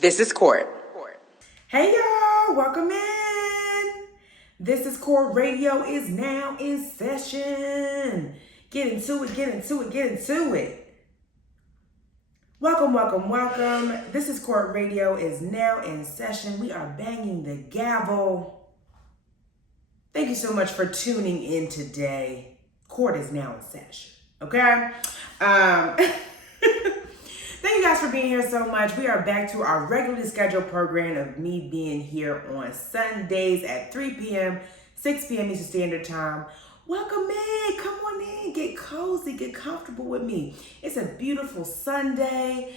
This is Court. Hey y'all, welcome in. This is Court Radio is now in session. Get into it. Welcome. This is Court Radio is now in session. We are banging the gavel. Thank you so much for tuning in today. Court is now in session, okay? Thank you guys for being here so much. We are back to our regularly scheduled program of me being here on Sundays at 3 p.m., 6 p.m. Eastern Standard Time. Welcome in. Come on in. Get cozy. Get comfortable with me. It's a beautiful Sunday.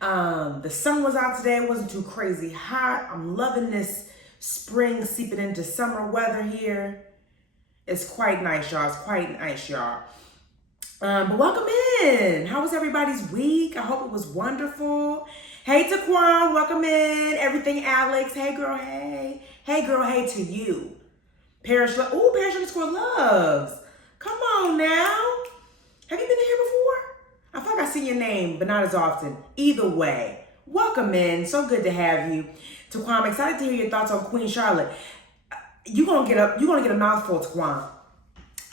The sun was out today. It wasn't too crazy hot. I'm loving this spring seeping into summer weather here. It's quite nice, y'all. But welcome in. How was everybody's week? I hope it was wonderful. Hey, Taquan, welcome in. Everything, Alex. Hey, girl, hey. Hey, girl, hey to you. Parish Loves. Come on now. Have you been here before? I feel like I see your name, but not as often. Either way, welcome in. So good to have you. Taquan, I'm excited to hear your thoughts on Queen Charlotte. You're gonna get a mouthful, Taquan,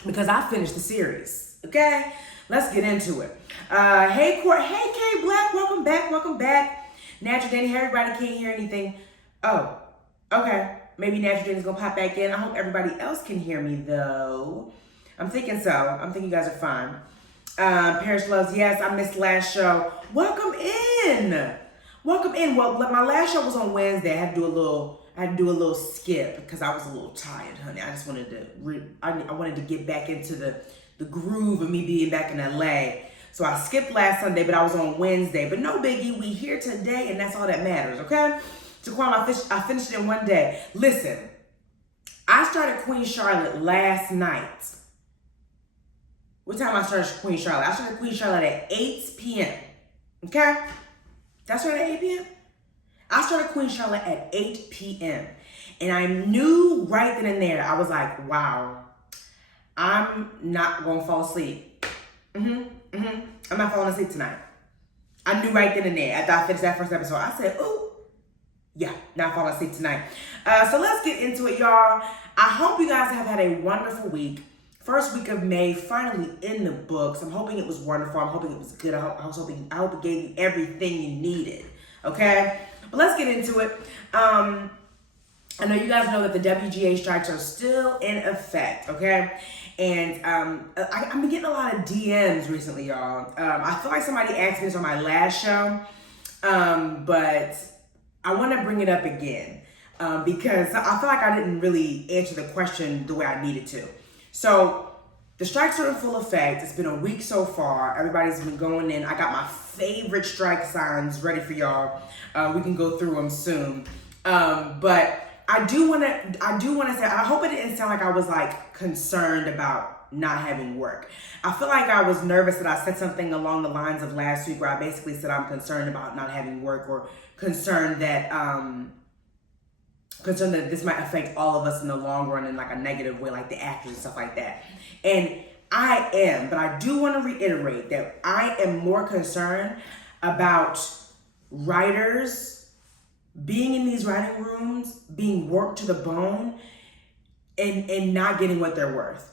because I finished the series. Okay, let's get into it. Hey, Court. Hey, K Black. Welcome back. Natural Danny. Everybody can't hear anything. Oh, okay. Maybe Natural Danny's gonna pop back in. I hope everybody else can hear me though. I'm thinking so. I'm thinking you guys are fine. Parish Loves. Yes, I missed last show. Welcome in. Well, my last show was on Wednesday. I had to do a little skip because I was a little tired, honey. I just wanted to. I wanted to get back into the groove of me being back in LA. So I skipped last Sunday, but I was on Wednesday. But no biggie, we here today, and that's all that matters, okay? Jaquan, I finished it in one day. Listen, I started Queen Charlotte last night. What time I started Queen Charlotte? I started Queen Charlotte at 8 p.m. Okay? Did I start at 8 p.m.? I started Queen Charlotte at 8 p.m. And I knew right then and there, I was like, wow, I'm not gonna fall asleep. I'm not falling asleep tonight. I knew right then and there after I finished that first episode. I said, ooh, yeah, not falling asleep tonight. So let's get into it, y'all. I hope you guys have had a wonderful week. First week of May, finally in the books. I'm hoping it was wonderful. I'm hoping it was good. I hope it gave you everything you needed. Okay? But let's get into it. I know you guys know that the WGA strikes are still in effect, okay? And I've been getting a lot of DMs recently, y'all. I feel like somebody asked me this on my last show, but I want to bring it up again because I feel like I didn't really answer the question the way I needed to. So the strikes are in full effect. It's been a week so far. Everybody's been going in. I got my favorite strike signs ready for y'all. We can go through them soon. But I do want to say, I hope it didn't sound like I was like concerned about not having work. I feel like I was nervous that I said something along the lines of last week where I basically said I'm concerned about not having work, or concerned that this might affect all of us in the long run in like a negative way, like the actors and stuff like that. And I am, but I do want to reiterate that I am more concerned about writers being in these writing rooms, being worked to the bone, and not getting what they're worth,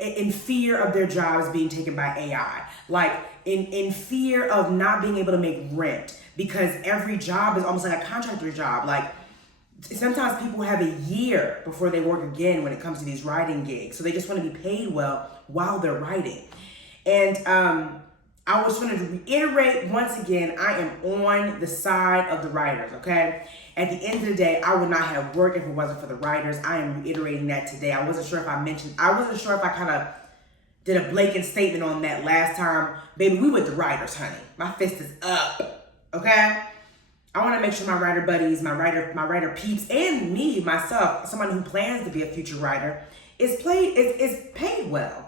in fear of their jobs being taken by AI, like in fear of not being able to make rent, because every job is almost like a contractor job. Like sometimes people have a year before they work again when it comes to these writing gigs, so they just want to be paid well while they're writing. And I was going to reiterate once again, I am on the side of the writers, okay? At the end of the day, I would not have work if it wasn't for the writers. I am reiterating that today. I wasn't sure if I kind of did a blatant statement on that last time. Baby, we with the writers, honey. My fist is up, okay? I want to make sure my writer buddies, my writer peeps, and me, myself, someone who plans to be a future writer, is paid well.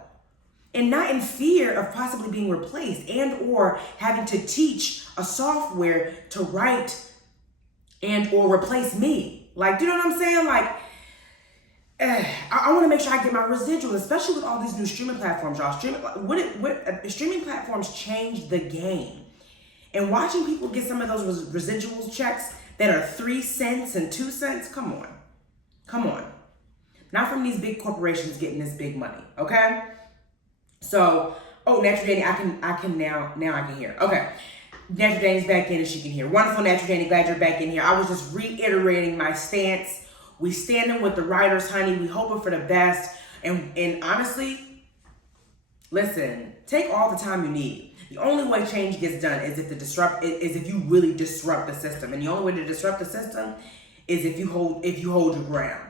And not in fear of possibly being replaced and or having to teach a software to write and or replace me. Like, do you know what I'm saying? Like, I want to make sure I get my residual, especially with all these new streaming platforms, y'all. Streaming platforms change the game. And watching people get some of those residuals checks that are 3 cents and 2 cents, come on. Come on. Not from these big corporations getting this big money, okay? So, oh, Natural Danny, I can now I can hear. Okay. Natural Danny's back in and she can hear. Wonderful, Natural Danny, glad you're back in here. I was just reiterating my stance. We standing with the writers, honey. We hoping for the best. And honestly, listen, take all the time you need. The only way change gets done is if you really disrupt the system. And the only way to disrupt the system is if you hold your ground.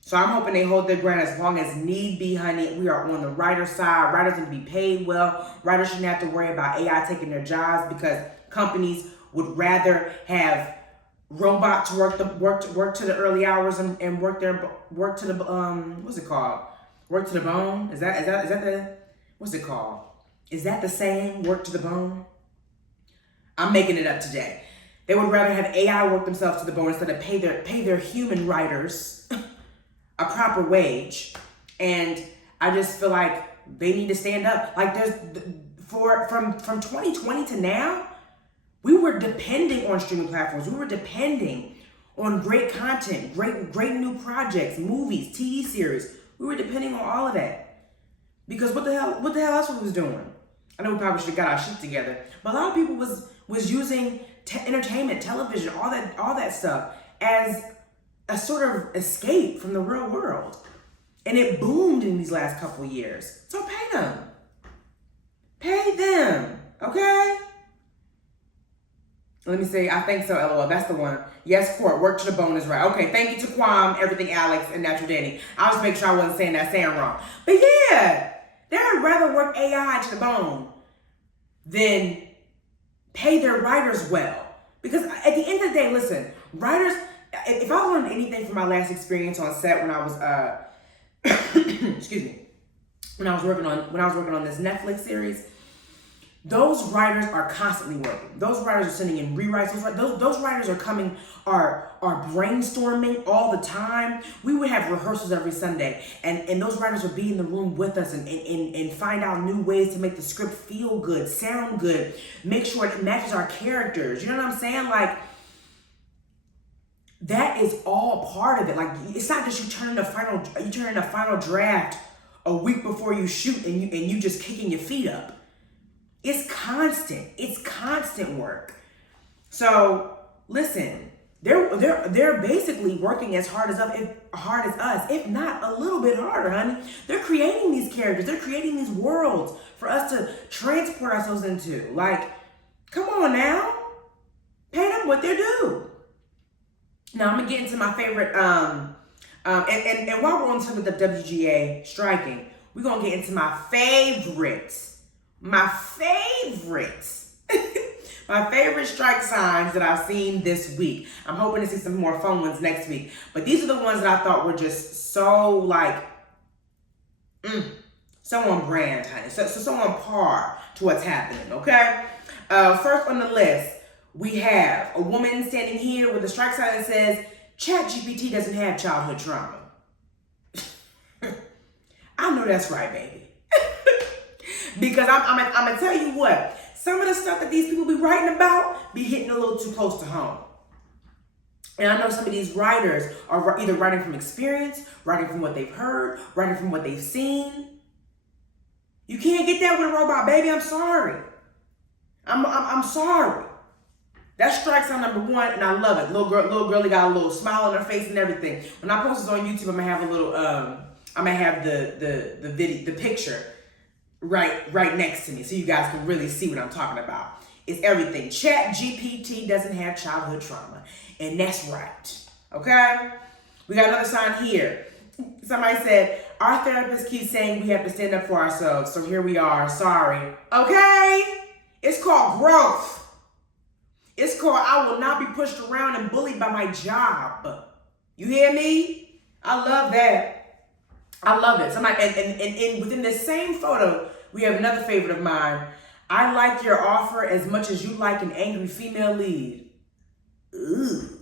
So I'm hoping they hold their ground as long as need be, honey. We are on the writer side. Writers need to be paid well. Writers shouldn't have to worry about AI taking their jobs because companies would rather have robots work to the early hours and work to the what's it called? Work to the bone? Is that the what's it called? Is that the saying? Work to the bone? I'm making it up today. They would rather have AI work themselves to the bone instead of pay their human writers a proper wage. And I just feel like they need to stand up. Like from 2020 to now, we were depending on streaming platforms. We were depending on great content, great new projects, movies, TV series. We were depending on all of that. Because what the hell else we was doing? I know we probably should have got our shit together. But a lot of people was using entertainment, television, all that stuff as a sort of escape from the real world. And it boomed in these last couple of years. So pay them. Pay them. Okay? Let me see. I think so, LOL. That's the one. Yes, court. Work to the bone is right. Okay, thank you to Quam, Everything Alex, and Natural Danny. I was making sure I wasn't saying wrong. But yeah, they'd rather work AI to the bone than pay their writers well. Because at the end of the day, listen, writers, if I learned anything from my last experience on set when I was excuse me, when I was working on this Netflix series, those writers are constantly working. Those writers are sending in rewrites. Those writers are brainstorming all the time. We would have rehearsals every Sunday, and those writers would be in the room with us and find out new ways to make the script feel good, sound good, make sure it matches our characters. You know what I'm saying? Like, that is all part of it. Like, it's not just you turn in a final draft a week before you shoot and you just kicking your feet up. It's constant. It's constant work. So listen, they're basically working as hard as us, if not a little bit harder, honey. They're creating these characters. They're creating these worlds for us to transport ourselves into. Like, come on now, pay them what they're due. Now I'm gonna get into my favorite. And while we're on top of the WGA striking, we're gonna get into my favorites. My favorite strike signs that I've seen this week. I'm hoping to see some more fun ones next week. But these are the ones that I thought were just so like, so on brand, honey. So on par to what's happening, okay? First on the list, we have a woman standing here with a strike sign that says, ChatGPT doesn't have childhood trauma. I know that's right, baby. Because I'm gonna tell you what, some of the stuff that these people be writing about be hitting a little too close to home. And I know some of these writers are either writing from experience, writing from what they've heard, writing from what they've seen. You can't get that with a robot, baby. I'm sorry. I'm sorry. That's strike sign number one, and I love it. Little girlie got a little smile on her face and everything. When I post this on YouTube, I'm gonna have a little I'm gonna have the video, the picture right next to me, so you guys can really see what I'm talking about. It's everything. ChatGPT doesn't have childhood trauma, and that's right. Okay? We got another sign here. Somebody said, our therapist keeps saying we have to stand up for ourselves, so here we are. Sorry. Okay? It's called growth. It's called I will not be pushed around and bullied by my job. You hear me? I love that. I love it. Somebody, and within this same photo, we have another favorite of mine. I like your offer as much as you like an angry female lead. Ooh.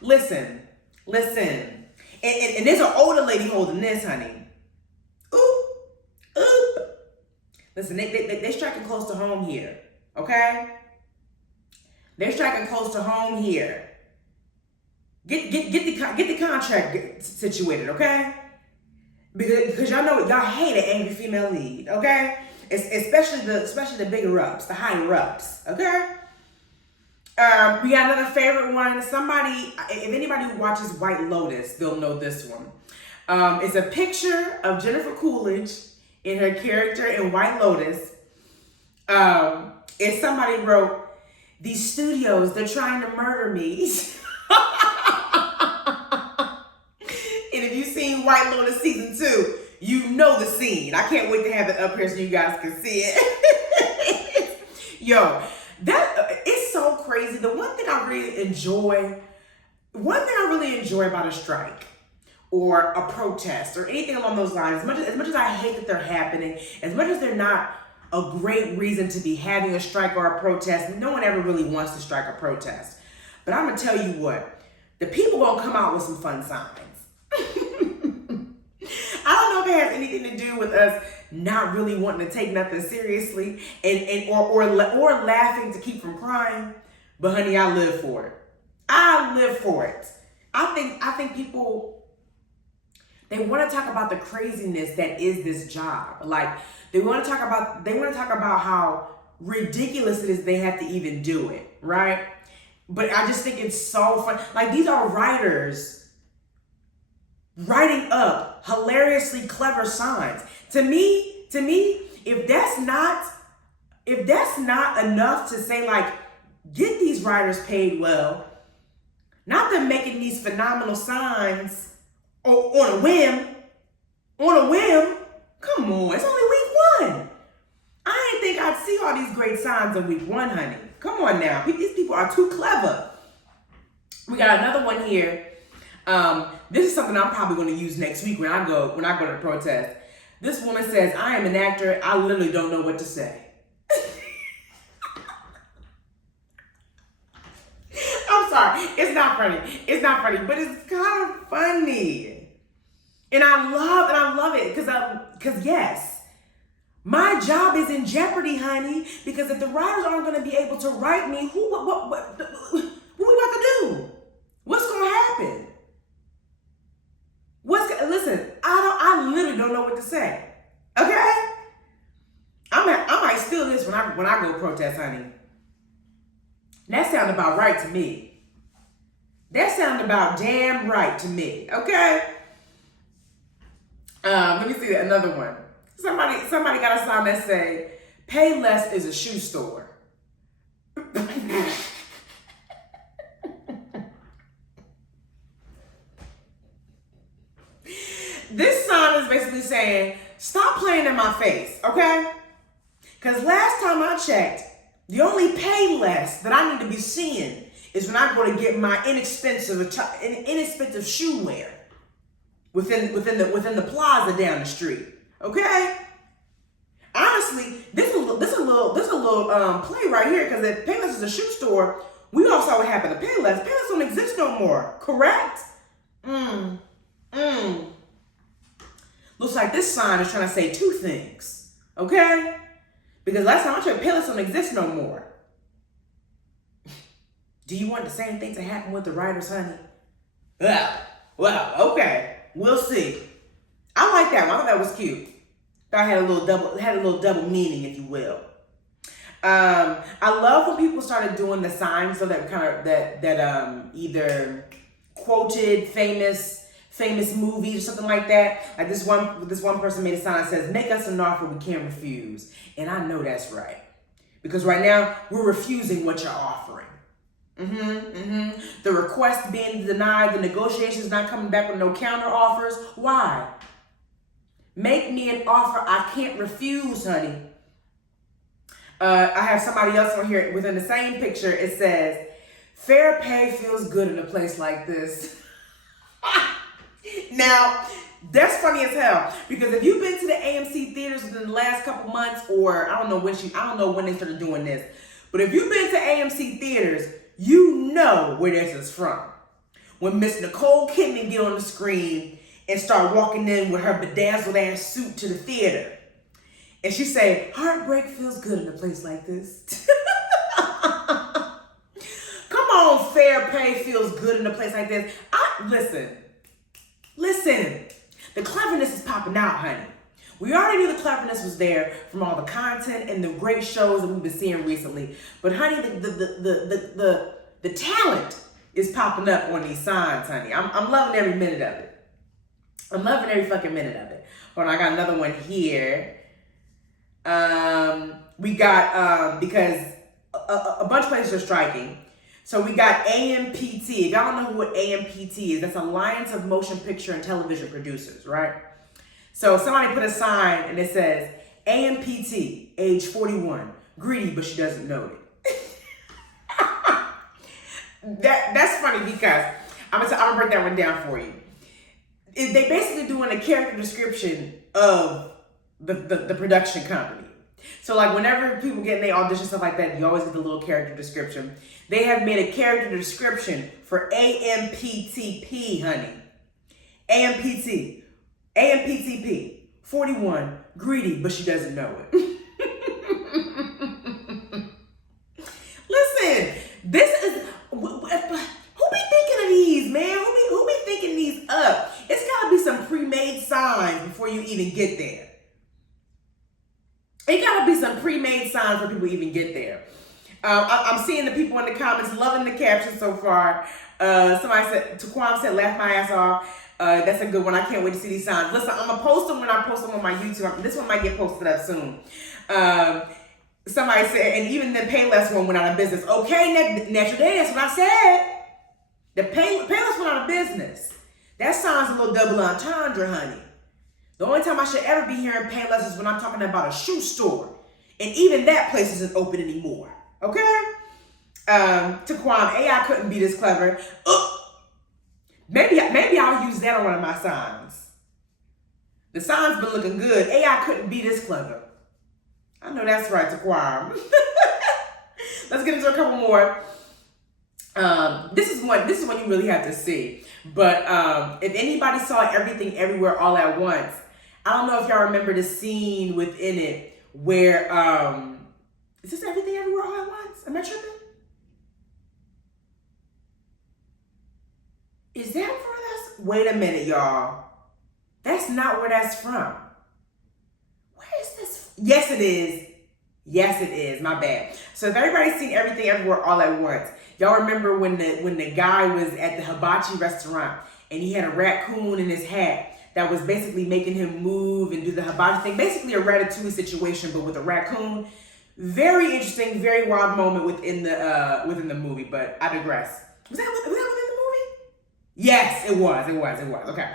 Listen. And there's an older lady holding this, honey. Ooh. Listen, they striking close to home here. okay? They're striking close to home here. Get the contract situated, okay? Because y'all know y'all hate an angry female lead, okay? Especially the bigger ups, the higher ups, okay? We got another favorite one. Somebody, if anybody who watches White Lotus, they'll know this one. It's a picture of Jennifer Coolidge in her character in White Lotus. And somebody wrote, "These studios, they're trying to murder me." And if you've seen White Lotus season 2, you know the scene. I can't wait to have it up here so you guys can see it. Yo, it's so crazy. The one thing I really enjoy about a strike or a protest or anything along those lines, as much as I hate that they're happening, as much as they're not a great reason to be having a strike or a protest, no one ever really wants to strike or protest. But I'm gonna tell you what, the people gonna come out with some fun signs. I don't know if it has anything to do with us not really wanting to take nothing seriously or laughing to keep from crying, but honey, I live for it. I live for it. I think people, they want to talk about the craziness that is this job. Like they want to talk about how ridiculous it is they have to even do it, right? But I just think it's so fun. Like these are writers writing up hilariously clever signs. To me, if that's not enough to say like, get these writers paid well, not them making these phenomenal signs on a whim. Come on, it's only week 1. I didn't think I'd see all these great signs in week 1, honey. Come on now, these people are too clever. We got another one here. This is something I'm probably going to use next week when I go to protest. This woman says, "I am an actor. I literally don't know what to say." I'm sorry. It's not funny, but it's kind of funny. And I love it because yes, my job is in jeopardy, honey, because if the writers aren't going to be able to write me, what we about to do? What's going to happen? Listen, I literally don't know what to say. Okay? I might steal this when I go protest, honey. That sounds about right to me. That sounds about damn right to me. Okay? Let me see another one. Somebody got a sign that say, "Pay less is a shoe store." This sign is basically saying, stop playing in my face, okay? Because last time I checked, the only pay less that I need to be seeing is when I go to get my inexpensive shoe wear within the plaza down the street, okay? Honestly, this is a little play right here, because if Payless is a shoe store, we all saw what happened to Payless. Payless don't exist no more, correct? Looks like this sign is trying to say 2 things, okay? Because last time I checked, Payless don't exist no more. Do you want the same thing to happen with the writers, honey? Well, okay, we'll see. I like that one. I thought that was cute. Thought it had a little double meaning, if you will. I love when people started doing the signs so that that either quoted famous movies or something like that. Like this one person made a sign that says, "Make us an offer we can't refuse." And I know that's right. Because right now we're refusing what you're offering. The request being denied, the negotiations not coming back with no counter offers. Why? Make me an offer I can't refuse, honey. I have somebody else on here within the same picture. It says, "Fair pay feels good in a place like this." Now, that's funny as hell, because if you've been to the AMC theaters within the last couple months, or I don't know when they started doing this, but if you've been to AMC theaters, you know where this is from. When Miss Nicole Kidman get on the screen and start walking in with her bedazzled ass suit to the theater, and she say, "Heartbreak feels good in a place like this." therapy feels good in a place like this. Listen. The cleverness is popping out, honey. We already knew the cleverness was there from all the content and the great shows that we've been seeing recently. But honey, the talent is popping up on these signs, honey. I'm loving every minute of it. I'm loving every fucking minute of it. Hold on, I got another one here. We got, because a bunch of places are striking. So we got AMPT. If y'all don't know what AMPT is, that's Alliance of Motion Picture and Television Producers, right? So somebody put a sign and it says, AMPT, age 41, greedy, but she doesn't know it. That's funny because I'm gonna break that one down for you. They basically doing a character description of the production company. So like whenever people get in their audition, stuff like that, you always get the little character description. They have made a character description for AMPTP, honey. AMPTP, 41, greedy, but she doesn't know it. Listen, this is, who be thinking of these, man? Who be thinking these up? It's gotta be some pre-made signs before you even get there. It gotta be some pre-made signs for people to even get there. I'm seeing the people in the comments loving the caption so far. Somebody said, Taquan said, laugh my ass off. That's a good one. I can't wait to see these signs. Listen, I'm gonna post them when I post them on my YouTube. This one might get posted up soon. Somebody said, and even the Payless one went out of business. Okay, Natural Day, that's what I said. The Payless went out of business. That sounds a little double entendre, honey. The only time I should ever be hearing Payless is when I'm talking about a shoe store. And even that place isn't open anymore. Okay? Taquan, AI couldn't be this clever. Maybe I'll use that on one of my signs. The sign's been looking good. AI couldn't be this clever. I know that's right, Taquan. Let's get into a couple more. This is one you really have to see. But if anybody saw Everything Everywhere All at Once, I don't know if y'all remember the scene within it where is this Everything Everywhere All at Once? Am I tripping? Is that for this? Wait a minute, y'all. That's not where that's from. Where is this? Yes, it is. Yes, it is. My bad. So if everybody's seen Everything Everywhere All at Once, y'all remember when the guy was at the hibachi restaurant and he had a raccoon in his hat that was basically making him move and do the hibachi thing. Basically a Ratatouille situation, but with a raccoon. Very interesting, very wild moment within the movie, but I digress. Was that within the movie? Yes, it was. Okay.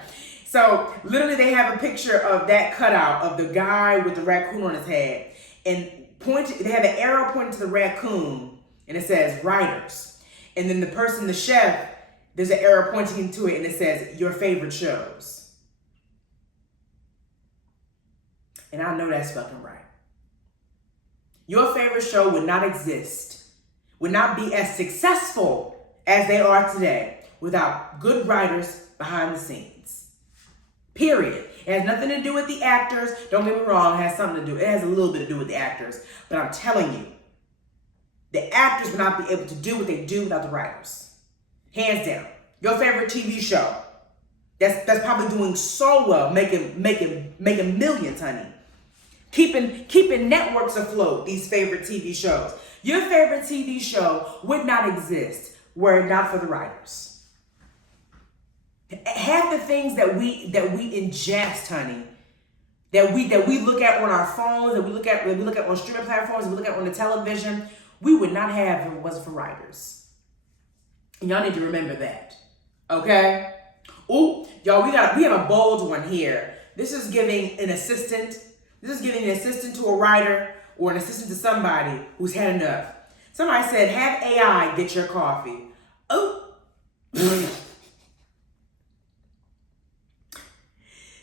So literally they have a picture of that cutout of the guy with the raccoon on his head and they have an arrow pointing to the raccoon and it says writers. And then the chef, there's an arrow pointing to it and it says your favorite shows. And I know that's fucking right. Your favorite show would not exist, would not be as successful as they are today without good writers behind the scenes. Period. It has nothing to do with the actors. Don't get me wrong, it has something to do. It has a little bit to do with the actors. But I'm telling you, the actors would not be able to do what they do without the writers. Hands down. Your favorite TV show. That's probably doing so well, making millions, honey. Keeping networks afloat, these favorite TV shows. Your favorite TV show would not exist were it not for the writers. Half the things that we ingest, honey, that we look at on our phones, that we look at on streaming platforms, that we look at on the television, we would not have if it wasn't for writers. And y'all need to remember that. Okay? Ooh, y'all, we have a bold one here. This is giving an assistant to a writer or an assistant to somebody who's had enough. Somebody said, have AI get your coffee. Oh.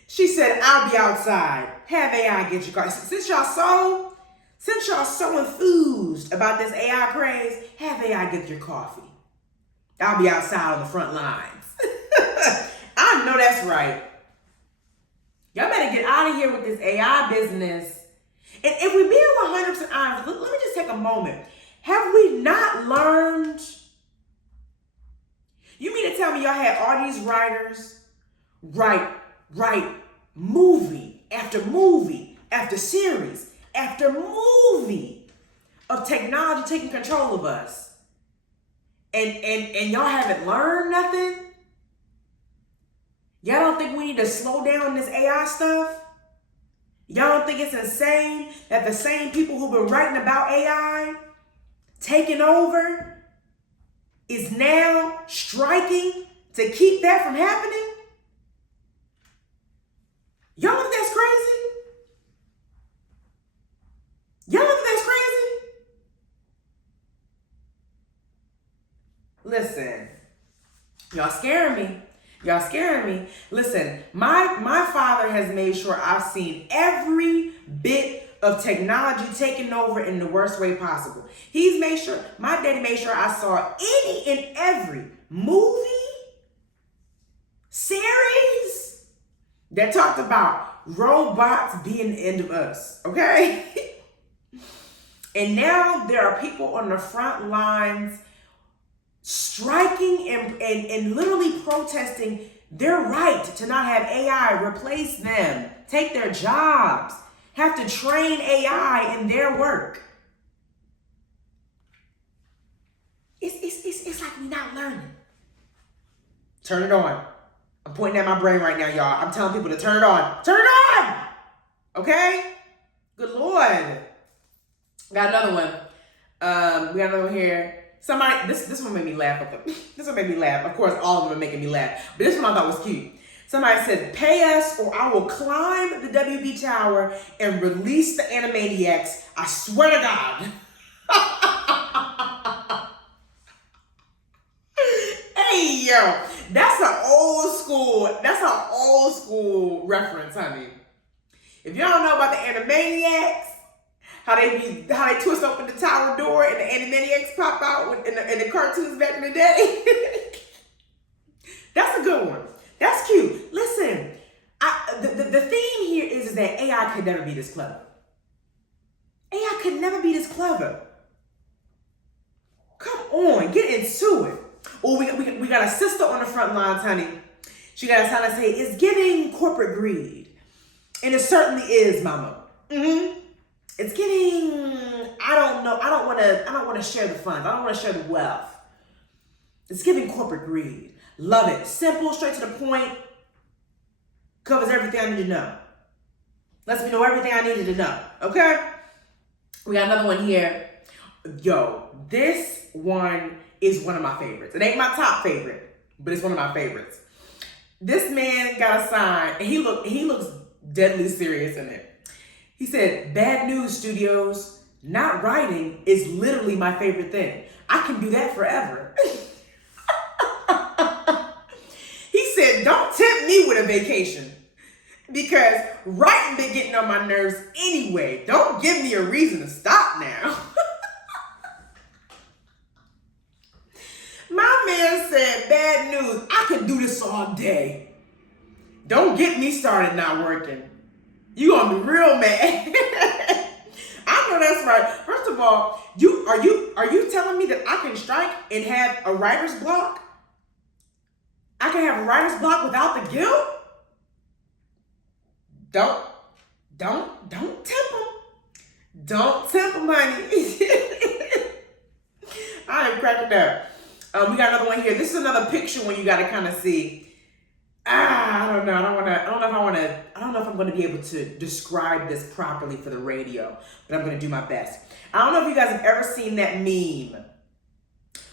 She said, I'll be outside. Have AI get your coffee. Since y'all so enthused about this AI craze, have AI get your coffee. I'll be outside on the front lines. I know that's right. Y'all better get out of here with this AI business. And if we're being 100% honest, let me just take a moment. Have we not learned tell me y'all had all these writers write movie after movie after series after movie of technology taking control of us. And y'all haven't learned nothing? Y'all don't think we need to slow down this AI stuff? Y'all don't think it's insane that the same people who've been writing about AI taking over is now striking to keep that from happening? Y'all think that's crazy? Y'all think that's crazy? Listen, y'all scaring me. Y'all scaring me. Listen, my father has made sure I've seen every bit of technology taking over in the worst way possible. He's made sure, my daddy made sure I saw any and every movie, series that talked about robots being the end of us, okay? And now there are people on the front lines striking and literally protesting their right to not have AI replace them, take their jobs, have to train AI in their work. It's like we're not learning. Turn it on. I'm pointing at my brain right now, y'all. I'm telling people to turn it on. Turn it on! Okay? Good Lord. Got another one. We got another one here. Somebody, this one made me laugh. This one made me laugh. Of course, all of them are making me laugh. But this one I thought was cute. Somebody said, pay us or I will climb the WB Tower and release the Animaniacs. I swear to God. Hey, yo. That's an old school reference, honey. If y'all don't know about the Animaniacs, how they twist open the tower door and the Animaniacs pop out in the cartoons back in the day. That's a good one. That's cute. Listen, the theme here is that AI could never be this clever. AI could never be this clever. Come on, get into it. Oh, we got a sister on the front lines, honey. She got a sign that say, it's giving corporate greed. And it certainly is, mama. Mm-hmm. It's giving, I don't know, I don't want to share the funds. I don't want to share the wealth. It's giving corporate greed. Love it. Simple, straight to the point. Covers everything I need to know. Lets me know everything I needed to know. Okay? We got another one here. Yo, this one is one of my favorites. It ain't my top favorite, but it's one of my favorites. This man got a sign, and he looks deadly serious in it. He said, bad news, studios. Not writing is literally my favorite thing. I can do that forever. He said, don't tempt me with a vacation because writing been getting on my nerves anyway. Don't give me a reason to stop now. My man said, bad news. I could do this all day. Don't get me started not working. You gonna be real mad. I know that's right. First of all, are you telling me that I can strike and have a writer's block? I can have a writer's block without the guilt? Don't tempt him. Don't tempt him, honey. I am cracking up. We got another one here. This is another picture one you got to kind of see. I don't know. I don't know if I'm going to be able to describe this properly for the radio, but I'm going to do my best. I don't know if you guys have ever seen that meme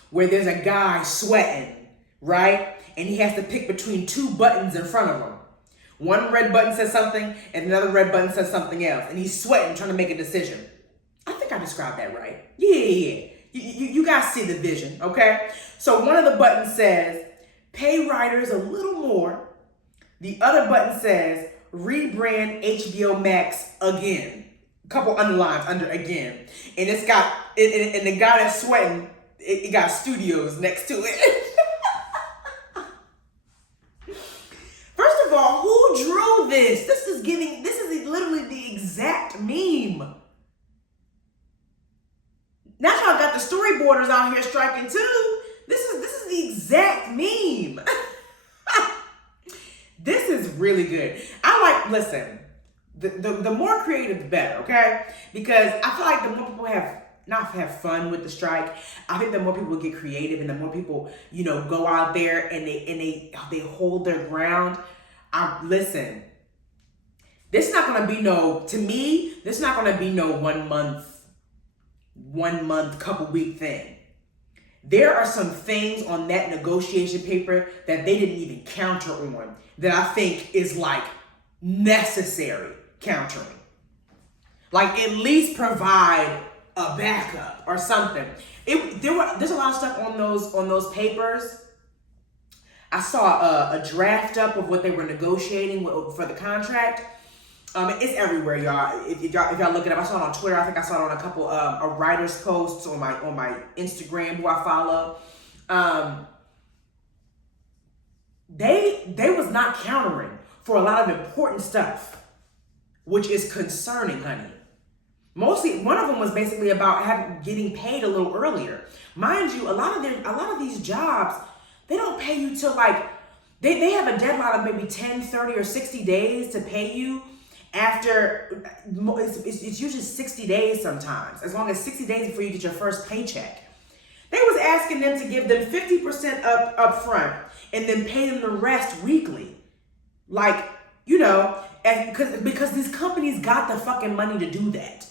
where there's a guy sweating, right? And he has to pick between two buttons in front of him. One red button says something and another red button says something else. And he's sweating, trying to make a decision. I think I described that right. Yeah. You guys see the vision, okay? So one of the buttons says, pay writers a little more. The other button says, rebrand HBO Max again. A couple underlines under again. And it's got, and the guy that's sweating, it got studios next to it. First of all, who drew this? This is literally the exact meme. Now y'all got the storyboarders out here striking too. This is the exact meme. really good. Listen, the more creative, the better, okay? Because I feel like the more people have fun with the strike, I think the more people get creative and the more people, go out there and they hold their ground. Listen, this is not gonna be this is not gonna be no 1 month, couple week thing. There are some things on that negotiation paper that they didn't even counter on that I think is like necessary countering. Like at least provide a backup or something. There's a lot of stuff on those papers. I saw a draft up of what they were negotiating for the contract. It's everywhere, y'all. If y'all look it up, I saw it on Twitter. I think I saw it on a couple of writers' posts on my Instagram, who I follow. They was not countering for a lot of important stuff, which is concerning, honey. Mostly, one of them was basically about getting paid a little earlier. Mind you, a lot of these jobs, they don't pay you till they have a deadline of maybe 10, 30, or 60 days to pay you. After, it's usually 60 days sometimes, as long as 60 days before you get your first paycheck. They was asking them to give them 50% up front and then pay them the rest weekly. Because these companies got the fucking money to do that.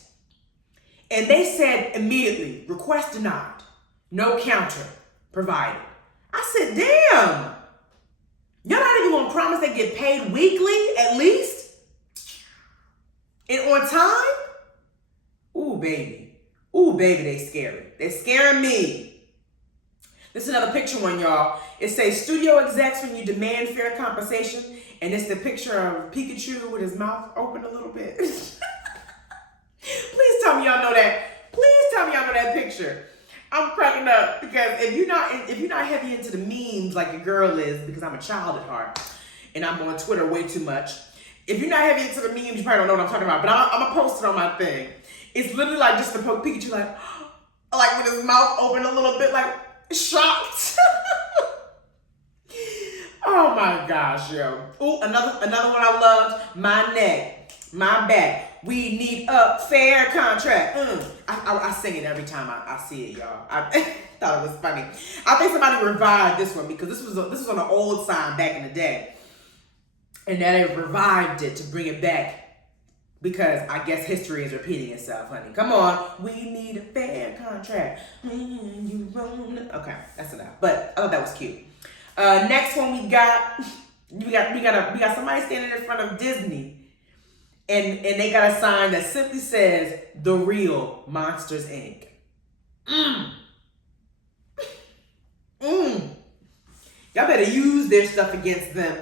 And they said immediately, request denied, no counter provided. I said, damn, y'all not even gonna promise they get paid weekly at least? And on time? Ooh, baby. They scary. They scaring me. This is another picture one, y'all. It says studio execs when you demand fair compensation. And it's the picture of Pikachu with his mouth open a little bit. Please tell me y'all know that. Please tell me y'all know that picture. I'm cracking up because if you're not heavy into the memes like your girl is, because I'm a child at heart and I'm on Twitter way too much. If you're not heavy into the memes, you probably don't know what I'm talking about, but I'm going to post it on my thing. It's literally like just the Pikachu, like with his mouth open a little bit, like shocked. Oh my gosh, yo. Ooh, another one I loved, my neck, my back. We need a fair contract. I sing it every time I see it, y'all. I thought it was funny. I think somebody revived this one because this was on an old sign back in the day. And now they revived it to bring it back because I guess history is repeating itself, honey. Come on. We need a fair contract. Okay, that's enough. But I thought that was cute. Next one we got somebody standing in front of Disney and they got a sign that simply says The Real Monsters Inc. Y'all better use their stuff against them.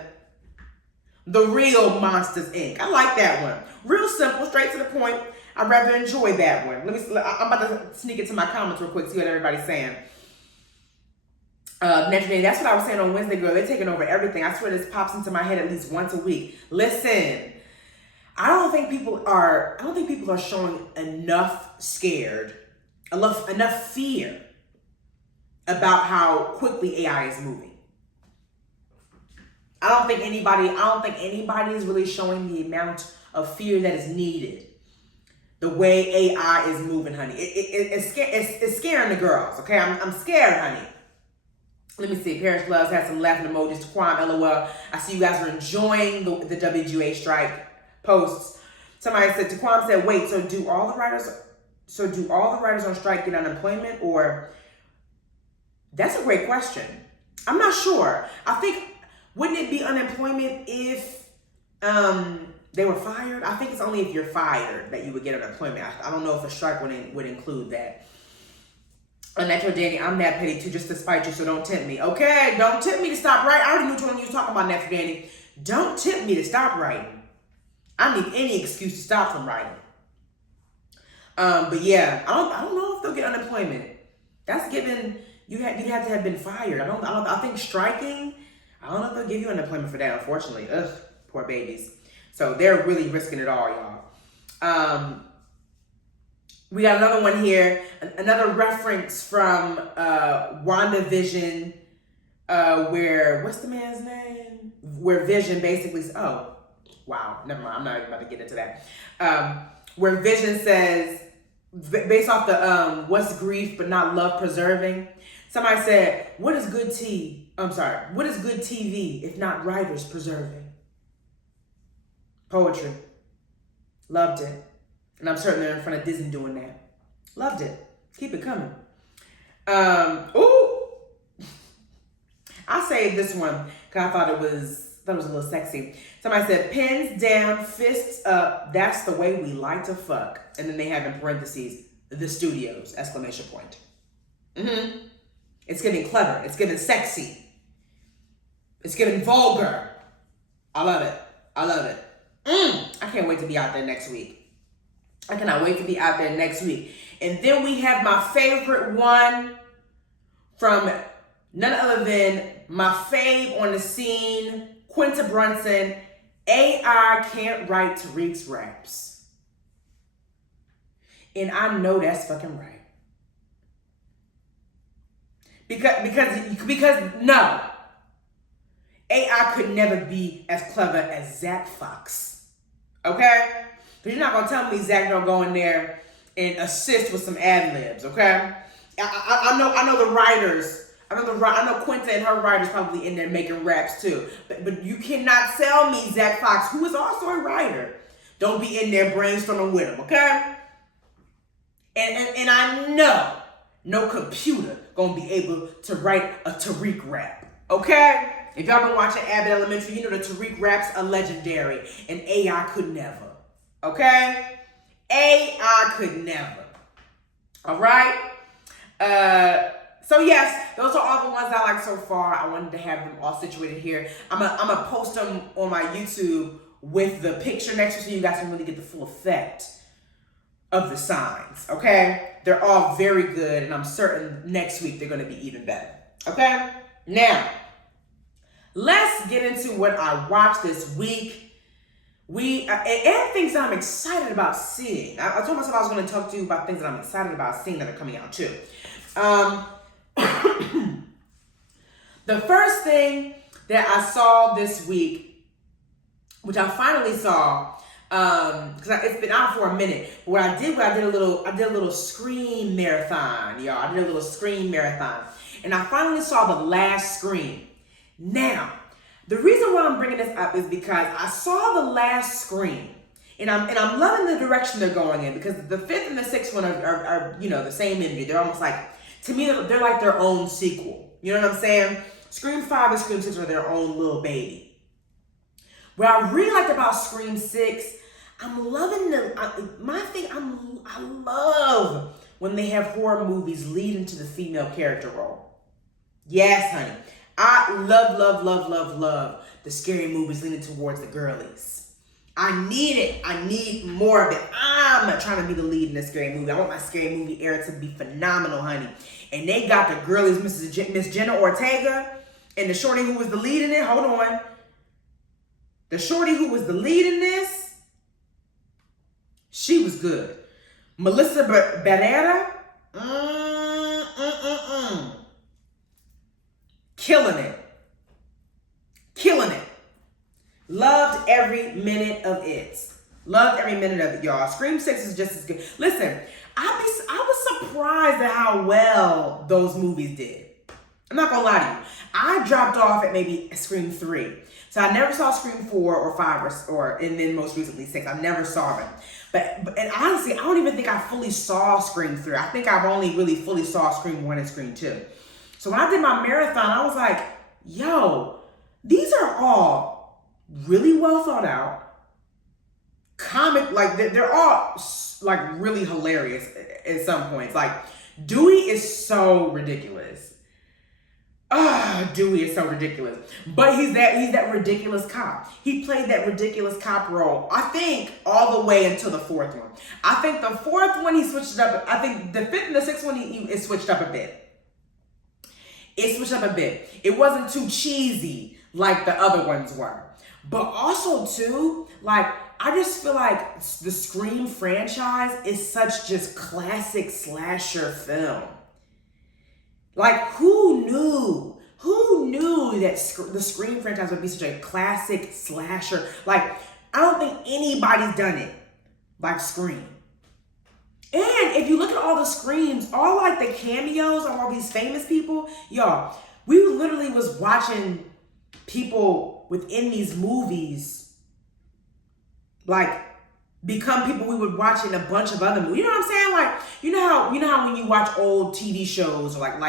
The Real Monsters Inc. I like that one. Real simple, straight to the point. I'd rather enjoy that one. I'm about to sneak into my comments real quick, see what everybody's saying. Next day, that's what I was saying on Wednesday, girl. They're taking over everything. I swear this pops into my head at least once a week. Listen, I don't think people are showing enough fear about how quickly AI is moving. I don't think anybody is really showing the amount of fear that is needed. The way AI is moving, honey. It's scaring the girls, okay? I'm scared, honey. Let me see. Paris Gloves has some laughing emojis. Taquan, LOL. I see you guys are enjoying the WGA strike posts. Somebody said, Taquan said, wait, so do all the writers on strike get unemployment? Or that's a great question. I'm not sure. I think, wouldn't it be unemployment if they were fired? I think it's only if you're fired that you would get unemployment. I don't know if a strike would include that. Unnatural Danny, I'm that petty too, just to spite you, so don't tempt me. Okay, don't tempt me to stop writing. I already knew which one you was talking about, Natural Danny. Don't tempt me to stop writing. I need any excuse to stop from writing. But yeah, I don't know if they'll get unemployment. That's given you'd have to have been fired. I think striking. I don't know if they'll give you unemployment for that. Unfortunately, poor babies. So they're really risking it all, y'all. We got another one here, another reference from WandaVision where, what's the man's name? Where Vision basically, oh, wow, never mind. I'm not even about to get into that. Where Vision says, based off the what's grief but not love preserving. Somebody said, what is good what is good TV if not writers preserving? Poetry. Loved it. And I'm certain they're in front of Disney doing that. Loved it. Keep it coming. Ooh. I saved this one because I thought it was a little sexy. Somebody said, pins down, fists up, that's the way we like to fuck. And then they have in parentheses, the studios, exclamation point. Mm-hmm. It's getting clever. It's getting sexy. It's getting vulgar. I love it. I love it. I can't wait to be out there next week. I cannot wait to be out there next week. And then we have my favorite one from none other than my fave on the scene, Quinta Brunson. AI can't write Tariq's raps. And I know that's fucking right. Because no. AI could never be as clever as Zach Fox. Okay? Because you're not going to tell me Zach don't go in there and assist with some ad-libs, okay? I know the writers. I know Quinta and her writers probably in there making raps too. But you cannot tell me Zach Fox, who is also a writer, don't be in there brainstorming with him, okay? And I know no computer gonna be able to write a Tariq rap, okay? If y'all been watching Abbott Elementary, you know the Tariq raps are legendary, and AI could never, okay? AI could never, all right? So yes, those are all the ones I like so far. I wanted to have them all situated here. I'm gonna post them on my YouTube with the picture next to so you guys can really get the full effect of the signs, okay? They're all very good, and I'm certain next week they're gonna be even better, okay? Now, let's get into what I watched this week. And things that I'm excited about seeing. I told myself I was going to talk to you about things that I'm excited about seeing that are coming out too. The first thing that I saw this week, which I finally saw, because it's been out for a minute. What I did a little Scream marathon, y'all. I did a little Scream marathon, and I finally saw The Last Scream. Now, the reason why I'm bringing this up is because I saw The Last Scream, and I'm loving the direction they're going in, because the fifth and the sixth one are the same energy. They're almost like, to me, they're like their own sequel. You know what I'm saying? Scream 5 and Scream 6 are their own little baby. What I really liked about Scream 6, I'm loving I love when they have horror movies lead into the female character role. Yes, honey. I love the scary movies leaning towards the girlies. I need it. I need more of it. I'm not trying to be the lead in a scary movie. I want my scary movie era to be phenomenal, honey. And they got the girlies, Miss Jenna Ortega, and the shorty who was the lead in it. Hold on. The shorty who was the lead in this, she was good. Melissa Barrera, killing it. Loved every minute of it. Y'all. Scream 6 is just as good. Listen, I was surprised at how well those movies did. I'm not gonna lie to you. I dropped off at maybe Scream 3. So I never saw Scream 4 or 5 and then most recently 6. I never saw them. And honestly, I don't even think I fully saw Scream 3. I think I've only really fully saw Scream 1 and Scream 2. So when I did my marathon, I was like, yo, these are all really well thought out. Comic, like they're all like really hilarious at some points. Like Dewey is so ridiculous. Dewey is so ridiculous. But he's that ridiculous cop. He played that ridiculous cop role, I think, all the way until the fourth one. I think the fourth one he switched it up. I think the fifth and the sixth one it switched up a bit. It wasn't too cheesy like the other ones were. But also too, like, I just feel like the Scream franchise is such just classic slasher film. Like, who knew that the Scream franchise would be such a classic slasher. Like, I don't think anybody's done it like Scream. And if you look at all the Screams, all like the cameos of all these famous people, y'all, we literally was watching people within these movies like become people we would watch in a bunch of other movies. You know what I'm saying? Like, you know how when you watch old TV shows, or like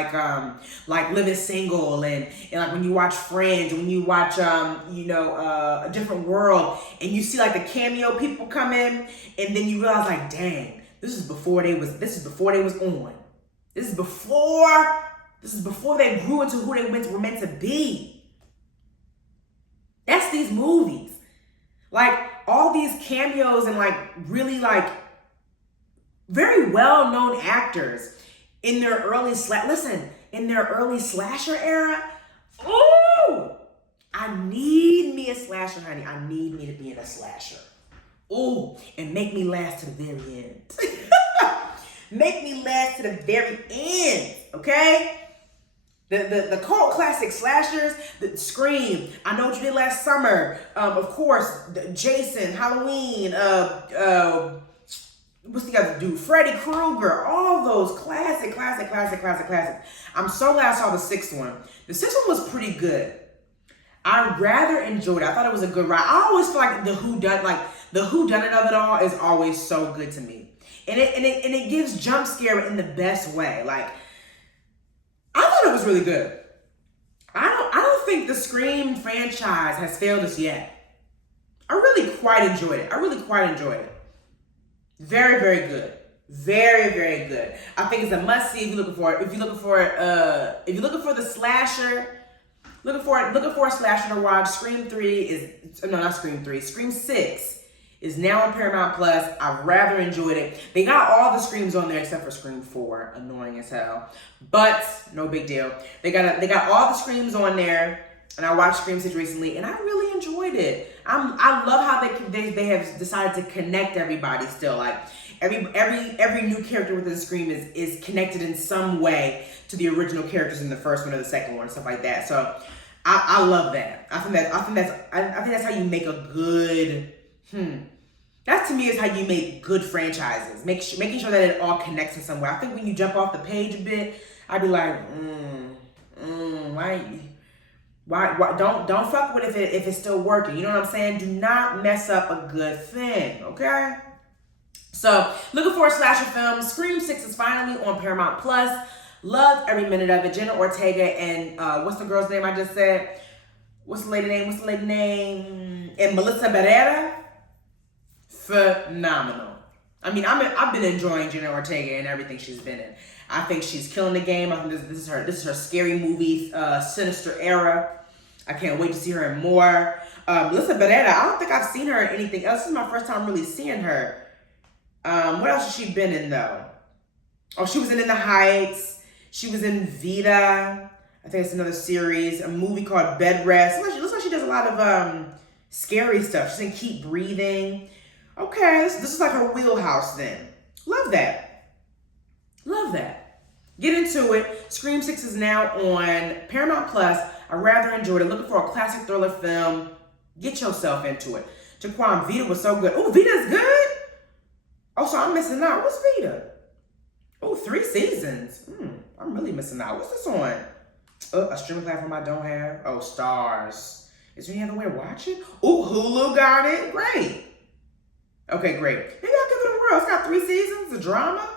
Living Single, and like when you watch Friends, when you watch A Different World, and you see like the cameo people come in, and then you realize like, dang, this is before they was on. This is before they grew into who they were meant to be. That's these movies. Like, all these cameos and like really like very well-known actors in their early slasher era. Ooh, I need me a slasher, honey. I need me to be in a slasher. Ooh, and make me last to the very end. Make me last to the very end, okay? The cult classic slashers, the Scream, I Know What You Did Last Summer, of course, Jason, Halloween, what's the other dude? Freddy Krueger, all those classic. I'm so glad I saw the sixth one. The sixth one was pretty good. I rather enjoyed it. I thought it was a good ride. I always feel like the whodunit of it all is always so good to me. And it gives jump scare in the best way. Like, I thought it was really good. I don't think the Scream franchise has failed us yet. I really quite enjoyed it. Very, very good. Very, very good. I think it's a must see if you're looking for it. If you're looking for the slasher, looking for a slasher to watch. Scream 6 is now on Paramount Plus. I've rather enjoyed it. They got all the Screams on there except for Scream 4, annoying as hell, but no big deal. They got all the Screams on there, and I watched Scream 6 recently, and I really enjoyed it. I love how they have decided to connect everybody still. Like, every new character within Scream is connected in some way to the original characters in the first one or the second one and stuff like that. So I love that. I think that's how you make a good. That to me is how you make good franchises. Making sure that it all connects in some way. I think when you jump off the page a bit, I'd be like, why don't fuck with it if it's still working. You know what I'm saying? Do not mess up a good thing, okay? So, looking for a slasher film. Scream 6 is finally on Paramount Plus. Loved every minute of it. Jenna Ortega and what's the girl's name I just said? What's the lady name? And Melissa Barrera. Phenomenal. I mean, I've been enjoying Jenna Ortega and everything she's been in. I think she's killing the game. I think this is her scary movie, sinister era. I can't wait to see her in more. Melissa Barrera, I don't think I've seen her in anything else. This is my first time really seeing her. What else has she been in though? Oh, she was in the Heights. She was in Vita. I think it's another series. A movie called Bed Rest. Looks like she does a lot of scary stuff. She's in Keep Breathing. Okay, this is like her wheelhouse then. Love that. Get into it. Scream 6 is now on Paramount Plus. I rather enjoyed it. Looking for a classic thriller film. Get yourself into it. Jaquan, Vita was so good. Oh, Vita's good? Oh, so I'm missing out. What's Vita? Oh, 3 seasons. I'm really missing out. What's this on? A streaming platform I don't have. Oh, Stars. Is there any other way to watch it? Oh, Hulu got it. Great. Okay, great. Maybe I'll give it a whirl. It's got 3 seasons. A drama.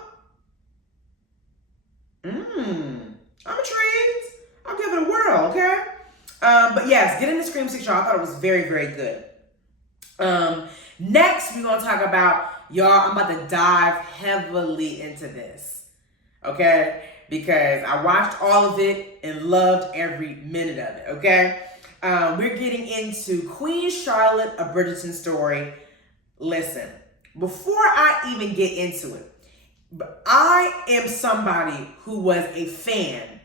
I'm intrigued. I'll give it a whirl, okay? But yes, get into Scream 6, y'all. I thought it was very, very good. Next, we're going to talk about, y'all, I'm about to dive heavily into this, okay? Because I watched all of it and loved every minute of it, okay? We're getting into Queen Charlotte, A Bridgerton Story. Listen, before I even get into it, I am somebody who was a fan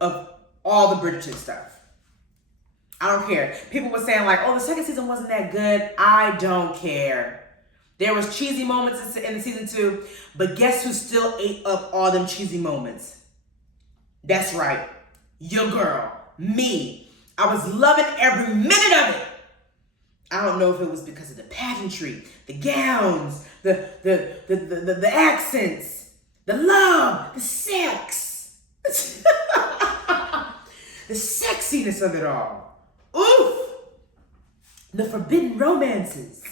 of all the Bridgerton stuff. I don't care. People were saying like, oh, the second season wasn't that good. I don't care. There was cheesy moments in the season 2, but guess who still ate up all them cheesy moments? That's right. Your girl, me. I was loving every minute of it. I don't know if it was because of the pageantry, the gowns, the accents, the love, the sex, the sexiness of it all. Oof! The forbidden romances.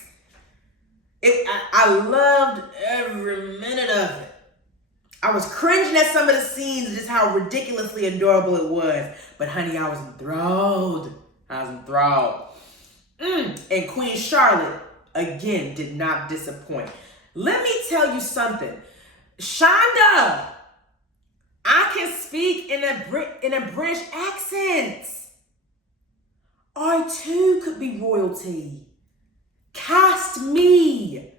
I loved every minute of it. I was cringing at some of the scenes, just how ridiculously adorable it was. But honey, I was enthralled. And Queen Charlotte, again, did not disappoint. Let me tell you something. Shonda, I can speak in a British accent. I too could be royalty. Cast me.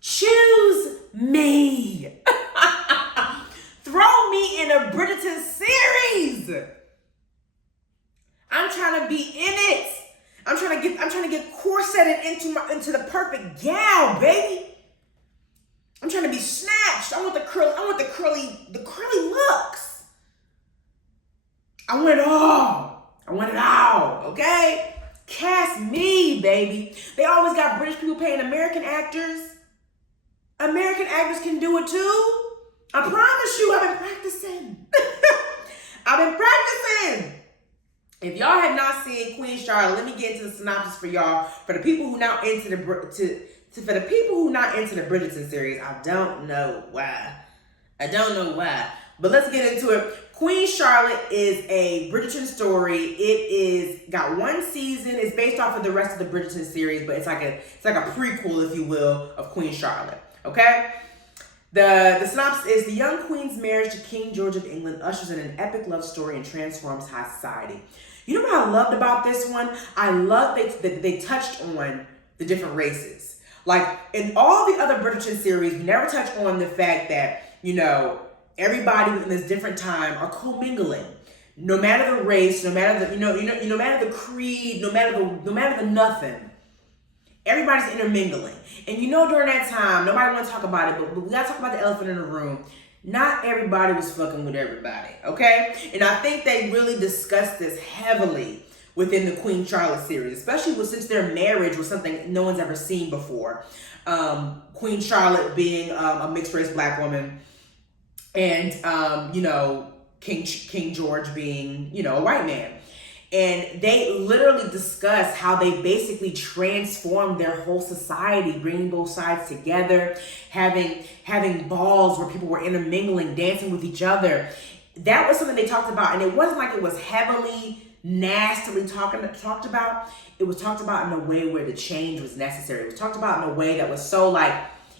Choose me. Throw me in a Bridgerton series. I'm trying to be in it. I'm trying to get corseted into the perfect gown, baby. I'm trying to be snatched. I want the curly looks. I want it all. Okay? Cast me, baby. They always got British people paying American actors. American actors can do it too. I promise you, I've been practicing. If y'all have not seen Queen Charlotte, let me get into the synopsis for y'all. For the people who not into the Bridgerton series, I don't know why. But let's get into it. Queen Charlotte is a Bridgerton story. It is got one season. It's based off of the rest of the Bridgerton series, but it's like a prequel, if you will, of Queen Charlotte. Okay? The synopsis is: the young queen's marriage to King George of England ushers in an epic love story and transforms high society. You know what I loved about this one? I love that they touched on the different races. Like in all the other Bridgerton series, we never touch on the fact that, everybody within this different time are commingling. No matter the race, no matter the no matter the creed, no matter the nothing. Everybody's intermingling. And during that time, nobody want to talk about it, but we gotta talk about the elephant in the room. Not everybody was fucking with everybody, okay? And I think they really discussed this heavily within the Queen Charlotte series, especially since their marriage was something no one's ever seen before. Queen Charlotte being a mixed race black woman, and King George being a white man. And they literally discuss how they basically transformed their whole society, bringing both sides together, having balls where people were intermingling, dancing with each other. That was something they talked about, and it wasn't like it was heavily, nastily talked about. It was talked about in a way where the change was necessary. It was talked about in a way that was so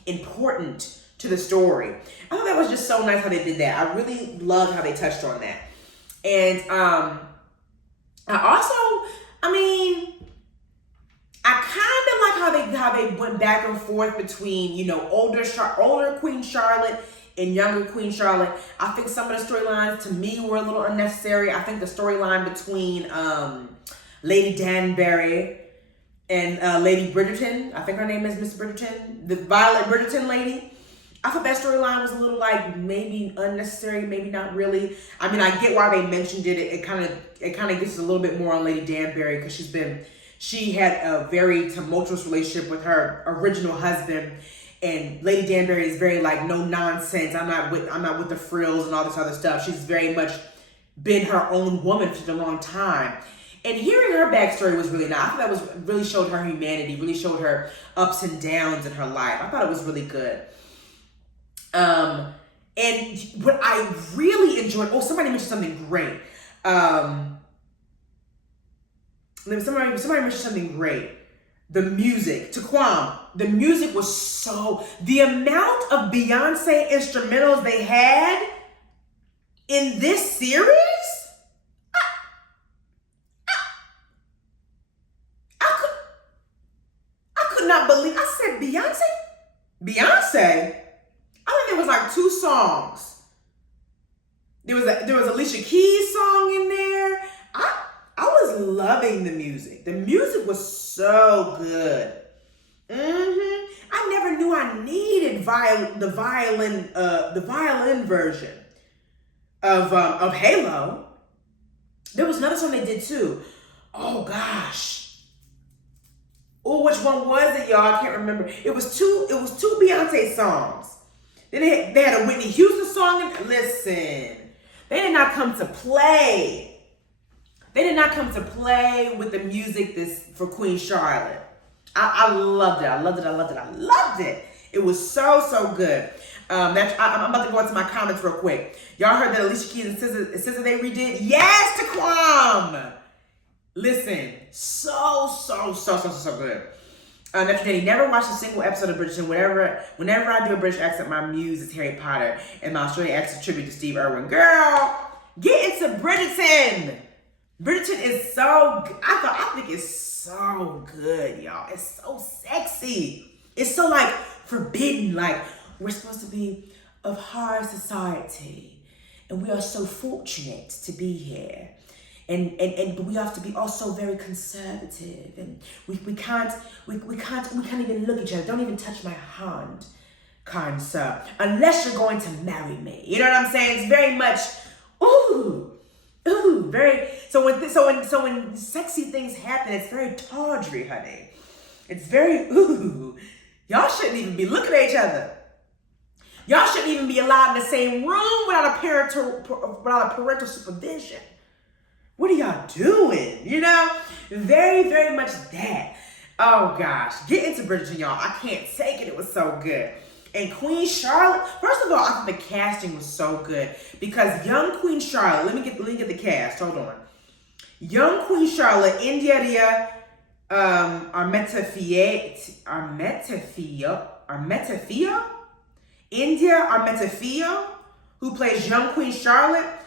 important to the story. I thought that was just so nice how they did that. I really loved how they touched on that. And I kind of like how they went back and forth between, older Queen Charlotte and younger Queen Charlotte. I think some of the storylines to me were a little unnecessary. I think the storyline between Lady Danbury and Lady Bridgerton, I think her name is Miss Bridgerton, the Violet Bridgerton lady, I thought that storyline was a little maybe unnecessary, maybe not really. I mean, I get why they mentioned it. It kind of gets a little bit more on Lady Danbury because she had a very tumultuous relationship with her original husband, and Lady Danbury is very no nonsense. I'm not with the frills and all this other stuff. She's very much been her own woman for a long time. And hearing her backstory was really nice. I thought that really showed her humanity, really showed her ups and downs in her life. I thought it was really good. And what I really enjoyed, somebody mentioned something great. Somebody mentioned something great. The music, Taquam, the music was the amount of Beyonce instrumentals they had in this series, I could not believe, I said Beyonce? I think there was 2 songs. There was Alicia Keys' song in there. I was loving the music. The music was so good. I never knew I needed the violin version of Halo. There was another song they did too. Oh gosh. Oh, which one was it, y'all? I can't remember. It was two Beyonce songs. Then they had a Whitney Houston song. And listen, they did not come to play. They did not come to play with the music for Queen Charlotte. I loved it. I loved it. I loved it. I loved it. It was so good. I'm about to go into my comments real quick. Y'all heard that Alicia Keys and SZA they redid? Yes, Taquam. Listen, so good. After Danny never watched a single episode of Bridgerton. Whenever I do a British accent, my muse is Harry Potter, and my Australian accent tribute to Steve Irwin. Girl, get into Bridgerton. Bridgerton is so good. I think it's so good, y'all. It's so sexy. It's so like forbidden. Like we're supposed to be of high society, and we are so fortunate to be here. But we have to be also very conservative, and we can't even look at each other. Don't even touch my hand, kind sir, unless you're going to marry me. You know what I'm saying? It's very much very. So when sexy things happen, it's very tawdry, honey. It's very Y'all shouldn't even be looking at each other. Y'all shouldn't even be allowed in the same room without a parental supervision. What are y'all doing? You know? Very much that. Oh gosh. Get into Bridgerton, y'all. I can't take it. It was so good. And Queen Charlotte, first of all, I think the casting was so good. Because young Queen Charlotte, let me get the cast. Hold on. Young Queen Charlotte, India Armetafio, who plays young Queen Charlotte.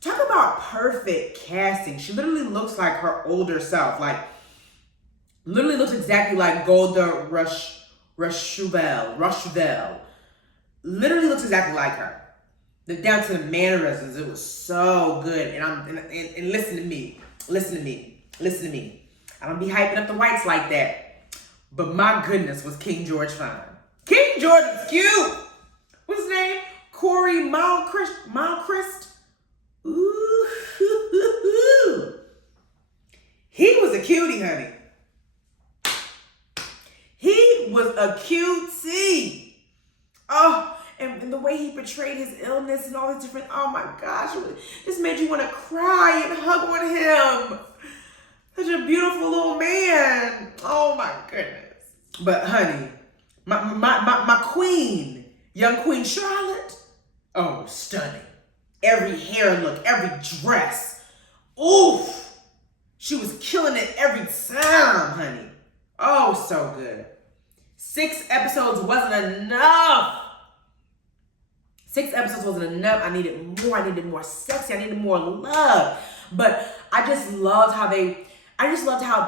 Talk about perfect casting. She literally looks like her older self. Like, literally looks exactly like Golda Rushvel. Literally looks exactly like her. Down to the mannerisms. It was so good. And listen to me. I don't be hyping up the whites like that. But my goodness, was King George fine. King George is cute. What's his name? Corey Malchrist. Ooh, he was a cutie, honey. He was a cutie. Oh, and the way he portrayed his illness and all the different, oh my gosh, this made you want to cry and hug on him. Such a beautiful little man. Oh my goodness. But honey, my queen, young Queen Charlotte, oh, stunning. Every hair look, every dress. Oof. She was killing it every time, honey. Oh, so good. 6 episodes wasn't enough. 6 episodes wasn't enough. I needed more. I needed more sexy. I needed more love. But I just loved how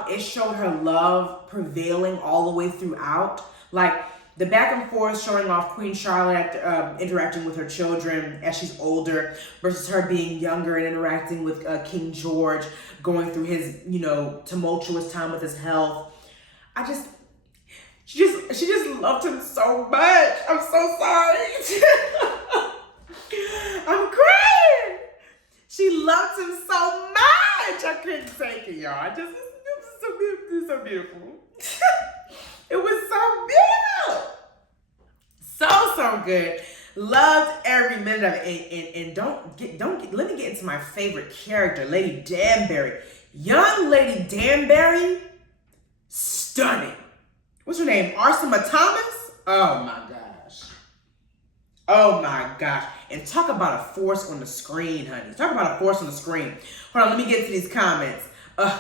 it showed her love prevailing all the way throughout. Like, the back and forth showing off Queen Charlotte interacting with her children as she's older versus her being younger and interacting with King George, going through his, tumultuous time with his health. She just loved him so much. I'm so sorry. I'm crying. She loved him so much. I couldn't take it, y'all. It was so beautiful. It was so beautiful. So good. Loved every minute of it. And let me get into my favorite character, Lady Danbury. Young Lady Danbury, stunning. What's her name? Arsema Thomas? Oh my gosh. And talk about a force on the screen, honey. Talk about a force on the screen. Hold on, let me get to these comments.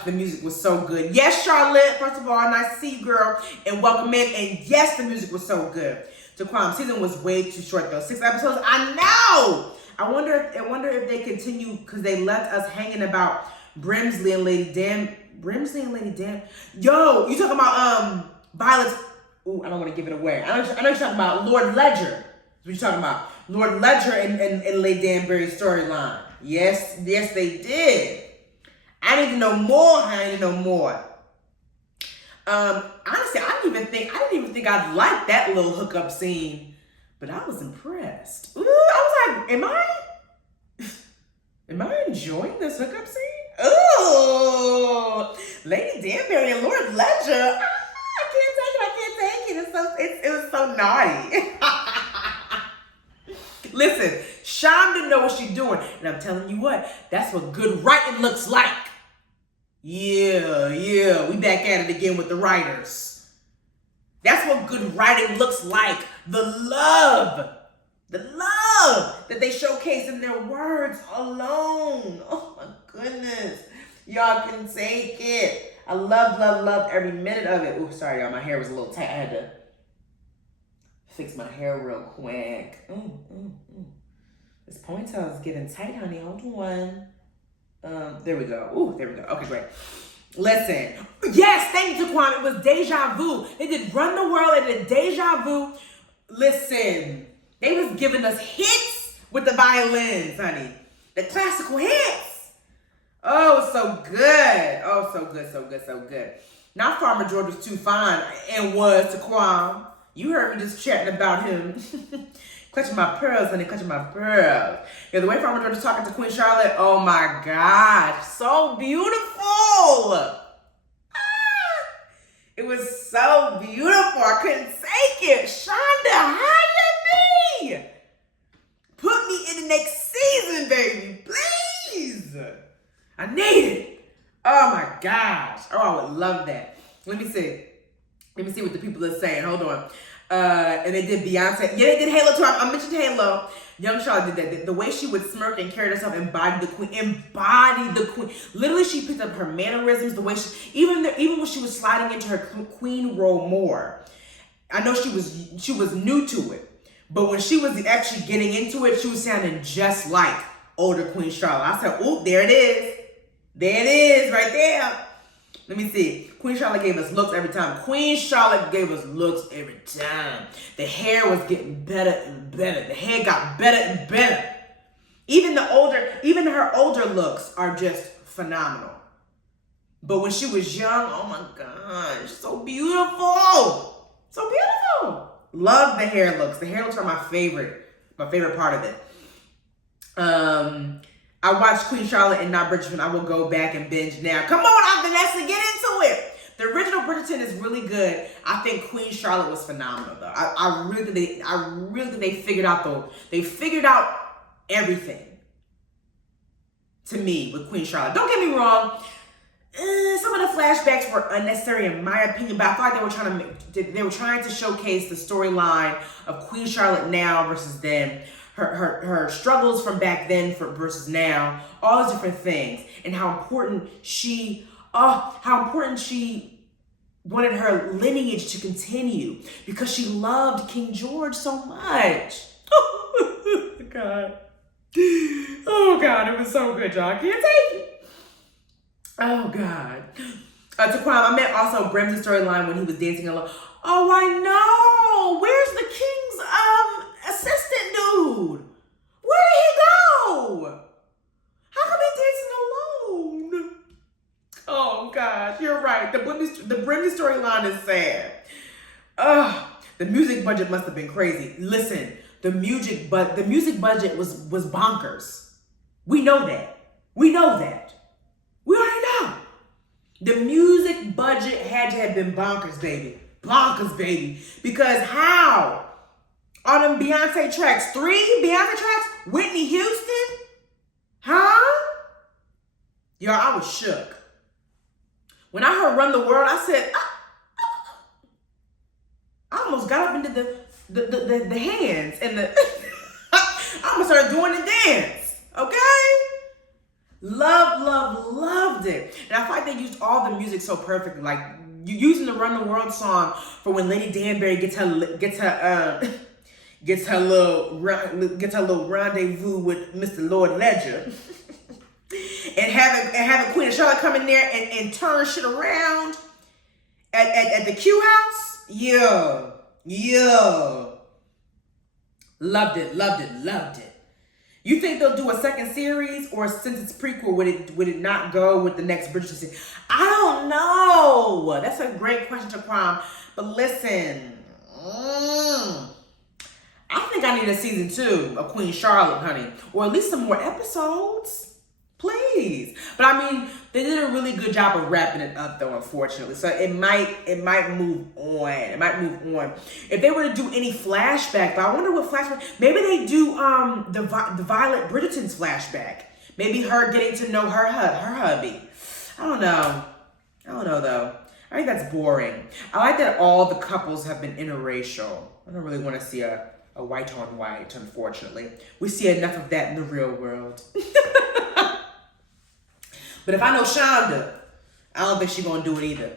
The music was so good. Yes, Charlotte, first of all, nice to see you, girl. And welcome in. And yes, the music was so good. Taquam, season was way too short, though. 6 episodes, I know! I wonder if they continue, because they left us hanging about Brimsley and Lady Dan. Yo, you talking about Violet's... Ooh, I don't want to give it away. I know you're talking about Lord Ledger. That's what you're talking about. Lord Ledger and Lady Danbury's storyline. Yes, they did. I need to know more. Honestly, I didn't even think I'd like that little hookup scene, but I was impressed. Ooh, I was like, Am I enjoying this hookup scene? Oh, Lady Danbury and Lord Ledger. I can't take it. It was so naughty. Listen, Shonda know what she's doing, and I'm telling you what, that's what good writing looks like. Yeah, we back at it again with the writers. That's what good writing looks like. The love that they showcase in their words alone. Oh my goodness. Y'all can take it. I love every minute of it. Ooh, sorry, y'all. My hair was a little tight. I had to fix my hair real quick. This ponytail is getting tight, honey. Hold on. There we go. Ooh, there we go. Okay, great. Listen. Yes, thank you, Taquan. It was Deja Vu. They did Run the World. They did Deja Vu. Listen. They was giving us hits with the violins, honey. The classical hits. Oh, so good. Oh, so good. Not Farmer George was too fine and was Taquan. You heard me just chatting about him. Clutching my pearls, honey, clutching my pearls. Yeah, the way Farmer George was talking to Queen Charlotte, oh my gosh, so beautiful. It was so beautiful. I couldn't take it. Shonda, hire me. Put me in the next season, baby, please. I need it. Oh my gosh. Oh, I would love that. Let me see what the people are saying. Hold on. And they did Beyonce. Yeah, they did Halo too. I mentioned Halo. Young Charlotte did that. The way she would smirk and carry herself, embodied the queen. Literally, she picked up her mannerisms, the way she, even when she was sliding into her queen role more. I know she was new to it, but when she was actually getting into it, she was sounding just like older Queen Charlotte. I said, "Ooh, there it is. There it is, right there." Let me see. Queen Charlotte gave us looks every time. Queen Charlotte gave us looks every time. The hair was getting better and better. The hair got better and better. Even her older looks are just phenomenal. But when she was young, oh my gosh, so beautiful. So beautiful. Love the hair looks. The hair looks are my favorite part of it. I watched Queen Charlotte and not Bridgerton. I will go back and binge now. Come on, Aunt Vanessa, get into it. The original Bridgerton is really good. I think Queen Charlotte was phenomenal, though. I really think they figured out everything to me with Queen Charlotte. Don't get me wrong. Some of the flashbacks were unnecessary in my opinion, but I thought they were trying to showcase the storyline of Queen Charlotte now versus then. Her struggles from back then versus now, all those different things, and how important she wanted her lineage to continue because she loved King George so much. God. Oh God, it was so good, y'all. I can't take it. Oh God. Taquan, I meant also Brim's storyline when he was dancing alone. Oh, I know. Where's the king's assistant dude? Where did he go? How come he dancing alone? Oh God, you're right. The Brimley storyline is sad. The music budget must have been crazy. Listen, the music budget was bonkers. We know that. We already know. The music budget had to have been bonkers, baby. Bonkers, baby. Because how? On them Beyonce tracks, 3 Beyonce tracks? Whitney Houston? Huh? Y'all, I was shook. When I heard Run the World, I said, I almost got up into the hands and I almost started doing the dance. Okay? Loved it. And I feel like they used all the music so perfectly. Like using the Run the World song for when Lady Danbury gets her little rendezvous with Mr. Lord Ledger. and having Queen Charlotte come in there and turn shit around at the Q house. Yeah. Loved it. You think they'll do a second series, or since it's prequel, would it not go with the next Bridgerton series? I don't know. That's a great question to Prom. But listen, I think I need a season 2 of Queen Charlotte, honey, or at least some more episodes. Please. But I mean, they did a really good job of wrapping it up though, unfortunately. So it might move on. It might move on. If they were to do any flashback, but I wonder what flashback, maybe they do the Violet Bridgerton's flashback. Maybe her getting to know her hubby. I don't know though. I think that's boring. I like that all the couples have been interracial. I don't really want to see a white on white, unfortunately. We see enough of that in the real world. But if I know Shonda, I don't think she's going to do it either.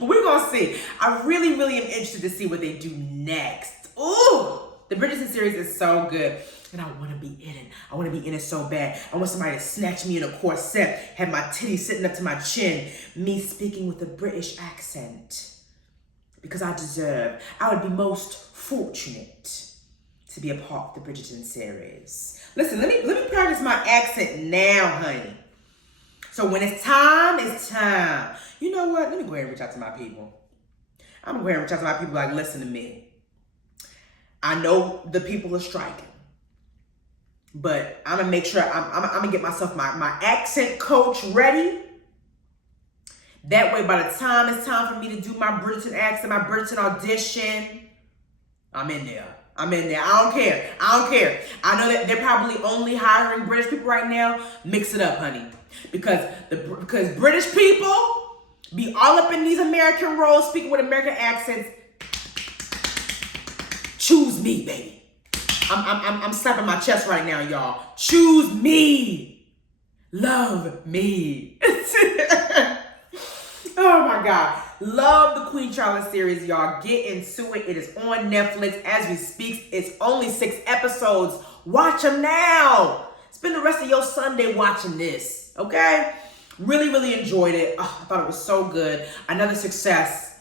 But we're going to see. I really, really am interested to see what they do next. Ooh, the Bridgerton series is so good. And I want to be in it. I want to be in it so bad. I want somebody to snatch me in a corset, have my titties sitting up to my chin, me speaking with a British accent. Because I would be most fortunate to be a part of the Bridgerton series. Listen, let me practice my accent now, honey. So when it's time, it's time. You know what? Let me go ahead and reach out to my people. I'm going to go ahead and reach out to my people like, listen to me. I know the people are striking. But I'm going to make sure I'm going to get myself my accent coach ready. That way, by the time it's time for me to do my Bridgerton accent, my Bridgerton audition, I'm in there. I don't care. I know that they're probably only hiring British people right now. Mix it up, honey. Because British people be all up in these American roles, speaking with American accents. Choose me, baby. I'm slapping my chest right now, y'all. Choose me. Love me. Oh my God. Love the Queen Charlotte series, y'all. Get into it. It is on Netflix as we speak. It's only 6 episodes. Watch them now. Spend the rest of your Sunday watching this, okay? Really, really enjoyed it. Oh, I thought it was so good. Another success.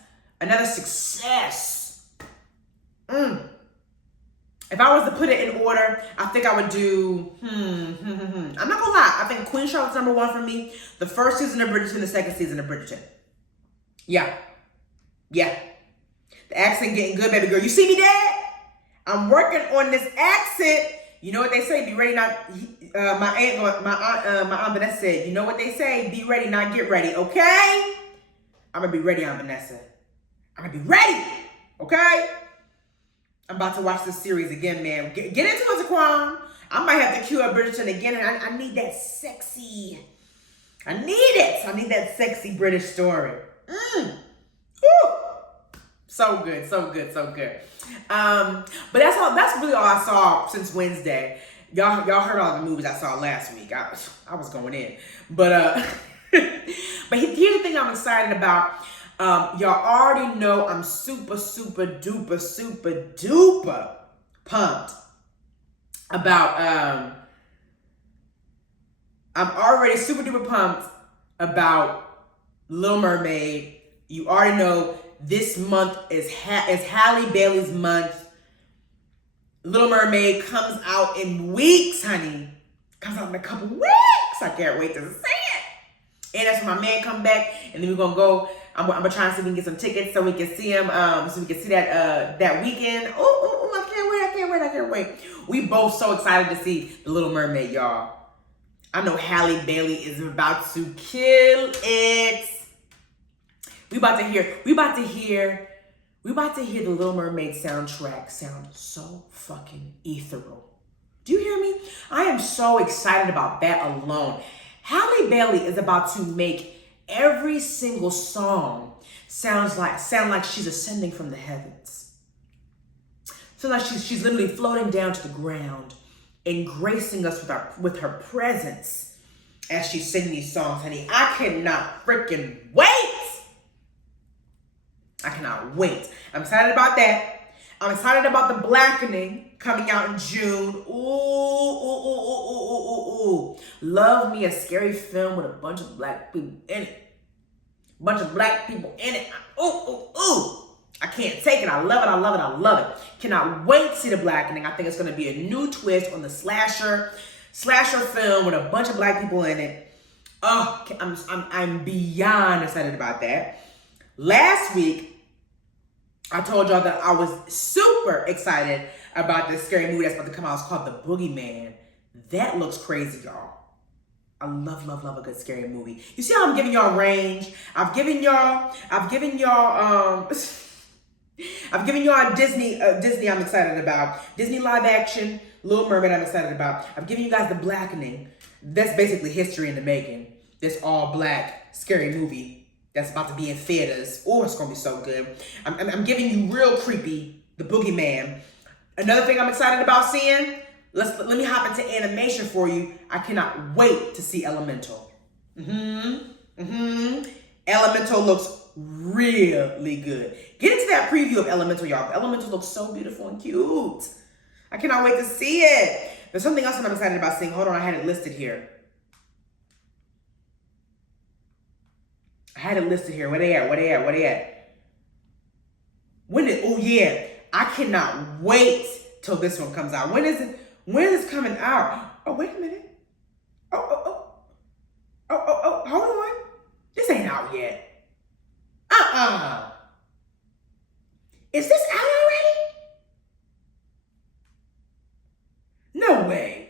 If I was to put it in order, I think I would do, I'm not gonna lie. I think Queen Charlotte's number 1 for me. The first season of Bridgerton, the second season of Bridgerton. Yeah. The accent getting good, baby girl. You see me, Dad? I'm working on this accent. You know what they say? Be ready, not. My aunt Vanessa said, you know what they say? Be ready, not get ready. Okay? I'm gonna be ready, Aunt Vanessa. I'm gonna be ready. Okay? I'm about to watch this series again, man. Get into it, Zaquan. I might have to cue up Bridgerton again, and I need that sexy. I need it. I need that sexy British story. Woo. So good. But that's really all I saw since Wednesday. Y'all heard all the movies I saw last week. I was going in. But here's the thing I'm excited about. Y'all already know I'm super duper pumped about I'm already super duper pumped about Little Mermaid. You already know this month is Halle Bailey's month. Little Mermaid comes out in weeks, honey. Comes out in a couple weeks. I can't wait to see it. And that's when my man come back, and then we're gonna go. I'm gonna try and see if we can get some tickets so we can see him. So we can see that weekend. Oh! I can't wait. We both so excited to see The Little Mermaid, y'all. I know Halle Bailey is about to kill it. We about to hear the Little Mermaid soundtrack sound so fucking ethereal. Do you hear me? I am so excited about that alone. Halle Bailey is about to make every single song sound like she's ascending from the heavens. So like she's literally floating down to the ground and gracing us with her presence as she's singing these songs, honey. I cannot freaking wait. I'm excited about that. I'm excited about The Blackening coming out in June. Ooh. Love me a scary film with a bunch of black people in it. Ooh. I can't take it. I love it. Cannot wait to see The Blackening. I think it's going to be a new twist on the slasher film with a bunch of black people in it. Oh, I'm beyond excited about that. Last week, I told y'all that I was super excited about this scary movie that's about to come out. It's called The Boogeyman. That looks crazy, y'all. I love, love, love a good scary movie. You see how I'm giving y'all range? I've given y'all Disney I'm excited about. Disney live action, Little Mermaid I'm excited about. I've given you guys The Blackening. That's basically history in the making. This all black scary movie that's about to be in theaters. Oh, it's gonna be so good. I'm giving you real creepy, The Boogeyman. Another thing I'm excited about seeing, let me hop into animation for you. I cannot wait to see Elemental. Elemental looks really good. Get into that preview of Elemental, y'all. Elemental looks so beautiful and cute. I cannot wait to see it. There's something else that I'm excited about seeing. Hold on, I had it listed here. Where they at? Oh yeah. I cannot wait till this one comes out. When is it? When is this coming out? Oh, wait a minute. Oh, hold on. This ain't out yet. Is this out already? No way.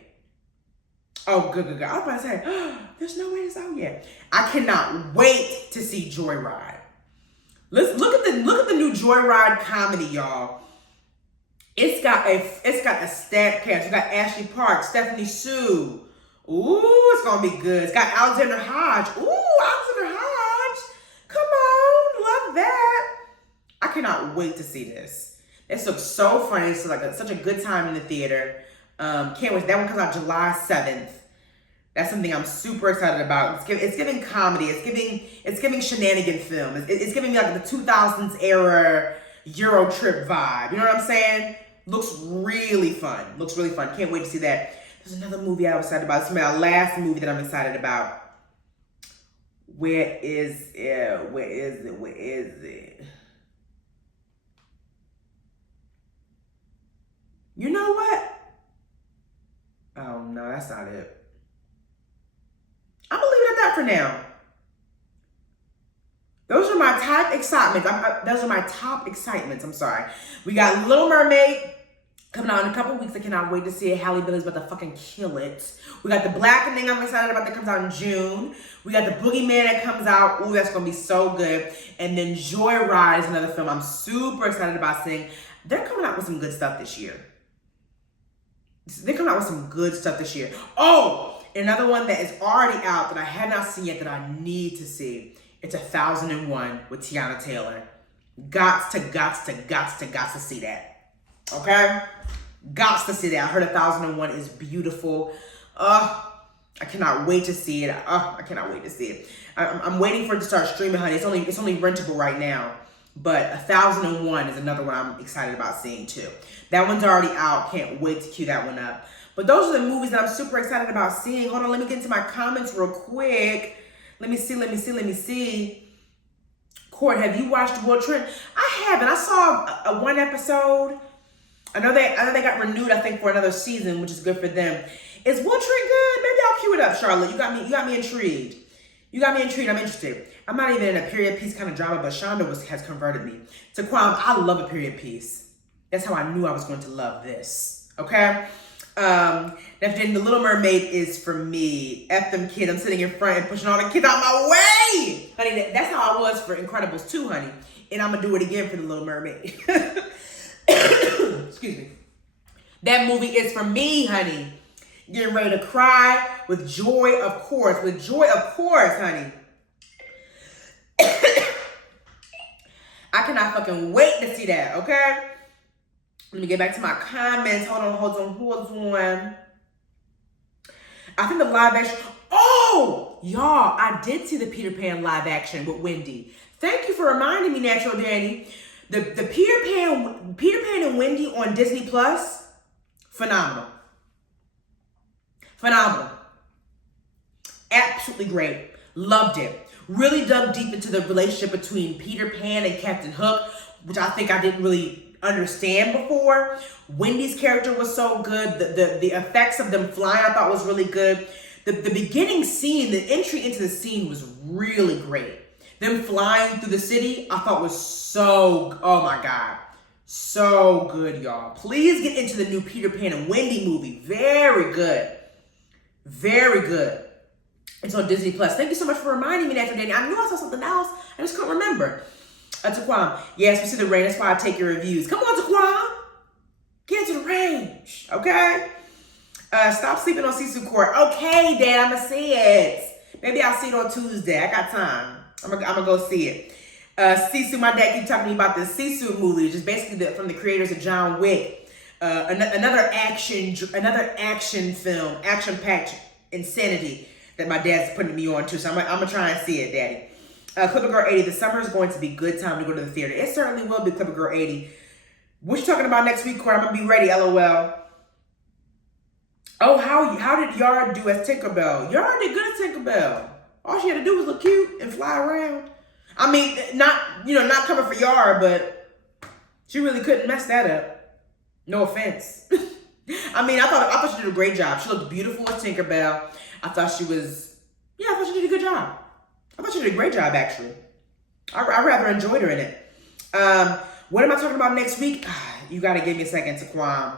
Oh, good. I was about to say, there's no way it's out yet. I cannot wait to see Joyride. Let's look at the new Joyride comedy, y'all. It's got a stacked cast. You got Ashley Park, Stephanie Sue. Ooh, it's gonna be good. It's got Alexander Hodge. Ooh, Alexander Hodge. Come on, love that. I cannot wait to see this. This looks so funny. It's like such a good time in the theater. Can't wait. That one comes out July 7th. That's something I'm super excited about. It's giving comedy. It's giving shenanigan film. It's giving me like the 2000s era Euro trip vibe. You know what I'm saying? Looks really fun. Can't wait to see that. There's another movie I was excited about. It's my last movie that I'm excited about. Where is it? You know what? Oh no, that's not it. I'm gonna leave it at that for now. Those are my top excitements. I'm sorry. We got Little Mermaid coming out in a couple weeks. I cannot wait to see it. Halle Berry's about to fucking kill it. We got The Blackening I'm excited about that comes out in June. We got The Boogeyman that comes out. Ooh, that's gonna be so good. And then Joyride is another film I'm super excited about seeing. They're coming out with some good stuff this year. Oh, another one that is already out that I have not seen yet that I need to see. It's 1001 with Tiana Taylor. Gots to see that. Okay? Gots to see that. I heard 1001 is beautiful. I cannot wait to see it. I cannot wait to see it. I'm waiting for it to start streaming, honey. It's only rentable right now. But 1001 is another one I'm excited about seeing too. That one's already out. Can't wait to cue that one up. But those are the movies that I'm super excited about seeing. Hold on, let me get into my comments real quick. Let me see. Court, have you watched Will Trent? I haven't. I saw one episode. I know they got renewed, I think, for another season, which is good for them. Is Will Trent good? Maybe I'll cue it up, Charlotte. You got me intrigued. I'm interested. I'm not even in a period piece kind of drama, but Shonda has converted me. To Kwame, I love a period piece. That's how I knew I was going to love this. Okay? Then The Little Mermaid is for me. F them kids. I'm sitting in front and pushing all the kids out my way. Honey, that's how I was for Incredibles 2, honey. And I'm going to do it again for The Little Mermaid. Excuse me. That movie is for me, honey. Getting ready to cry with joy, of course. Honey. I cannot fucking wait to see that, okay? Let me get back to my comments. Hold on. I think the live action. Oh, y'all, I did see the Peter Pan live action with Wendy. Thank you for reminding me, Natural Danny. The Peter Pan and Wendy on Disney Plus, phenomenal. Absolutely great. Loved it. Really dug deep into the relationship between Peter Pan and Captain Hook, which I think I didn't really understand before. Wendy's character was so good. The effects of them flying I thought was really good. The beginning scene, the entry into the scene was really great. Them flying through the city, I thought was so, oh my God. So good, y'all. Please get into the new Peter Pan and Wendy movie. Very good. Very good. It's on Disney Plus. Thank you so much for reminding me that today. I knew I saw something else. I just couldn't remember. Taquan, yes, we see the rain. That's why I take your reviews. Come on, Taquan. Get into the range, okay? Stop sleeping on Sisu Court. Okay, Dad, I'm going to see it. Maybe I'll see it on Tuesday. I got time. I'm gonna go see it. Sisu, my dad keep talking to me about this Sisu movie, which is basically from the creators of John Wick. Another action film, action-packed insanity that my dad's putting me on to. So I'm gonna try and see it, Daddy. Clipper Girl 80, the summer is going to be good time to go to the theater. It certainly will be, Clipper Girl 80. What you talking about next week, Court? I'm gonna be ready, LOL. Oh, how did Yara do as Tinkerbell? Yara did good as Tinkerbell. All she had to do was look cute and fly around. I mean, not coming for Yara, but she really couldn't mess that up. No offense. I mean, I thought she did a great job. She looked beautiful as Tinkerbell. I thought she did a good job. I thought she did a great job, actually. I rather enjoyed her in it. What am I talking about next week? You got to give me a second, Taquan.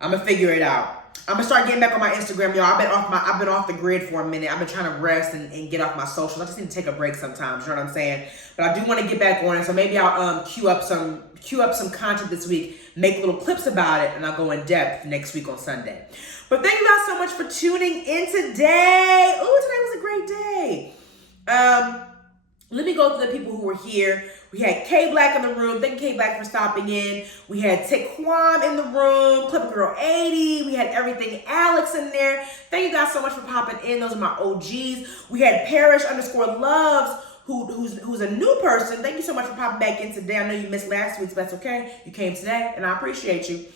I'm going to figure it out. I'm going to start getting back on my Instagram, y'all. I've been off the grid for a minute. I've been trying to rest and get off my socials. I just need to take a break sometimes, you know what I'm saying? But I do want to get back on it, so maybe I'll queue up some content this week, make little clips about it, and I'll go in depth next week on Sunday. But thank you guys so much for tuning in today. Ooh, today was a great day. Let me go to the people who were here. We had K Black in the room. Thank you, K Black, for stopping in. We had Taquan in the room. Clipper Girl 80. We had Everything Alex in there. Thank you guys so much for popping in. Those are my OGs. We had Parrish_Loves, who's a new person. Thank you so much for popping back in today. I know you missed last week, but that's okay. You came today, and I appreciate you.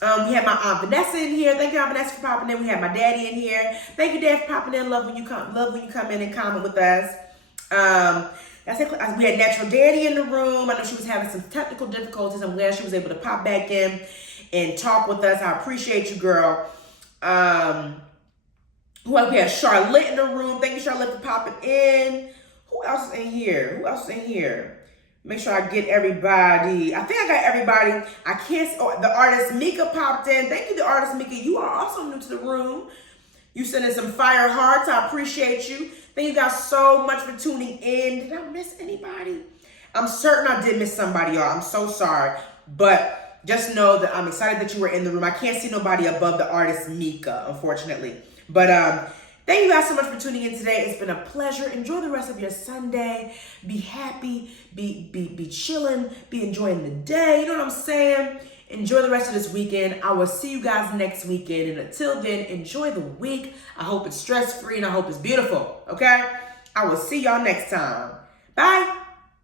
We had my Aunt Vanessa in here. Thank you, Aunt Vanessa, for popping in. We had my daddy in here. Thank you, Dad, for popping in. Love when you come in and comment with us. We had Natural Daddy in the room. I know she was having some technical difficulties. I'm glad she was able to pop back in and talk with us. I appreciate you, girl. Who else? We had Charlotte in the room. Thank you, Charlotte, for popping in. Who else is in here? Make sure I get everybody. I think I got everybody. I can't. Oh, the artist Mika popped in. Thank you, the artist Mika. You are also new to the room. You sent in some fire hearts. I appreciate you. Thank you guys so much for tuning in. Did I miss anybody? I'm certain I did miss somebody, y'all. I'm so sorry. But just know that I'm excited that you were in the room. I can't see nobody above the artist Mika, unfortunately. But thank you guys so much for tuning in today. It's been a pleasure. Enjoy the rest of your Sunday. Be happy. Be chilling. Be enjoying the day. You know what I'm saying? Enjoy the rest of this weekend. I will see you guys next weekend. And until then, enjoy the week. I hope it's stress-free and I hope it's beautiful. Okay? I will see y'all next time. Bye.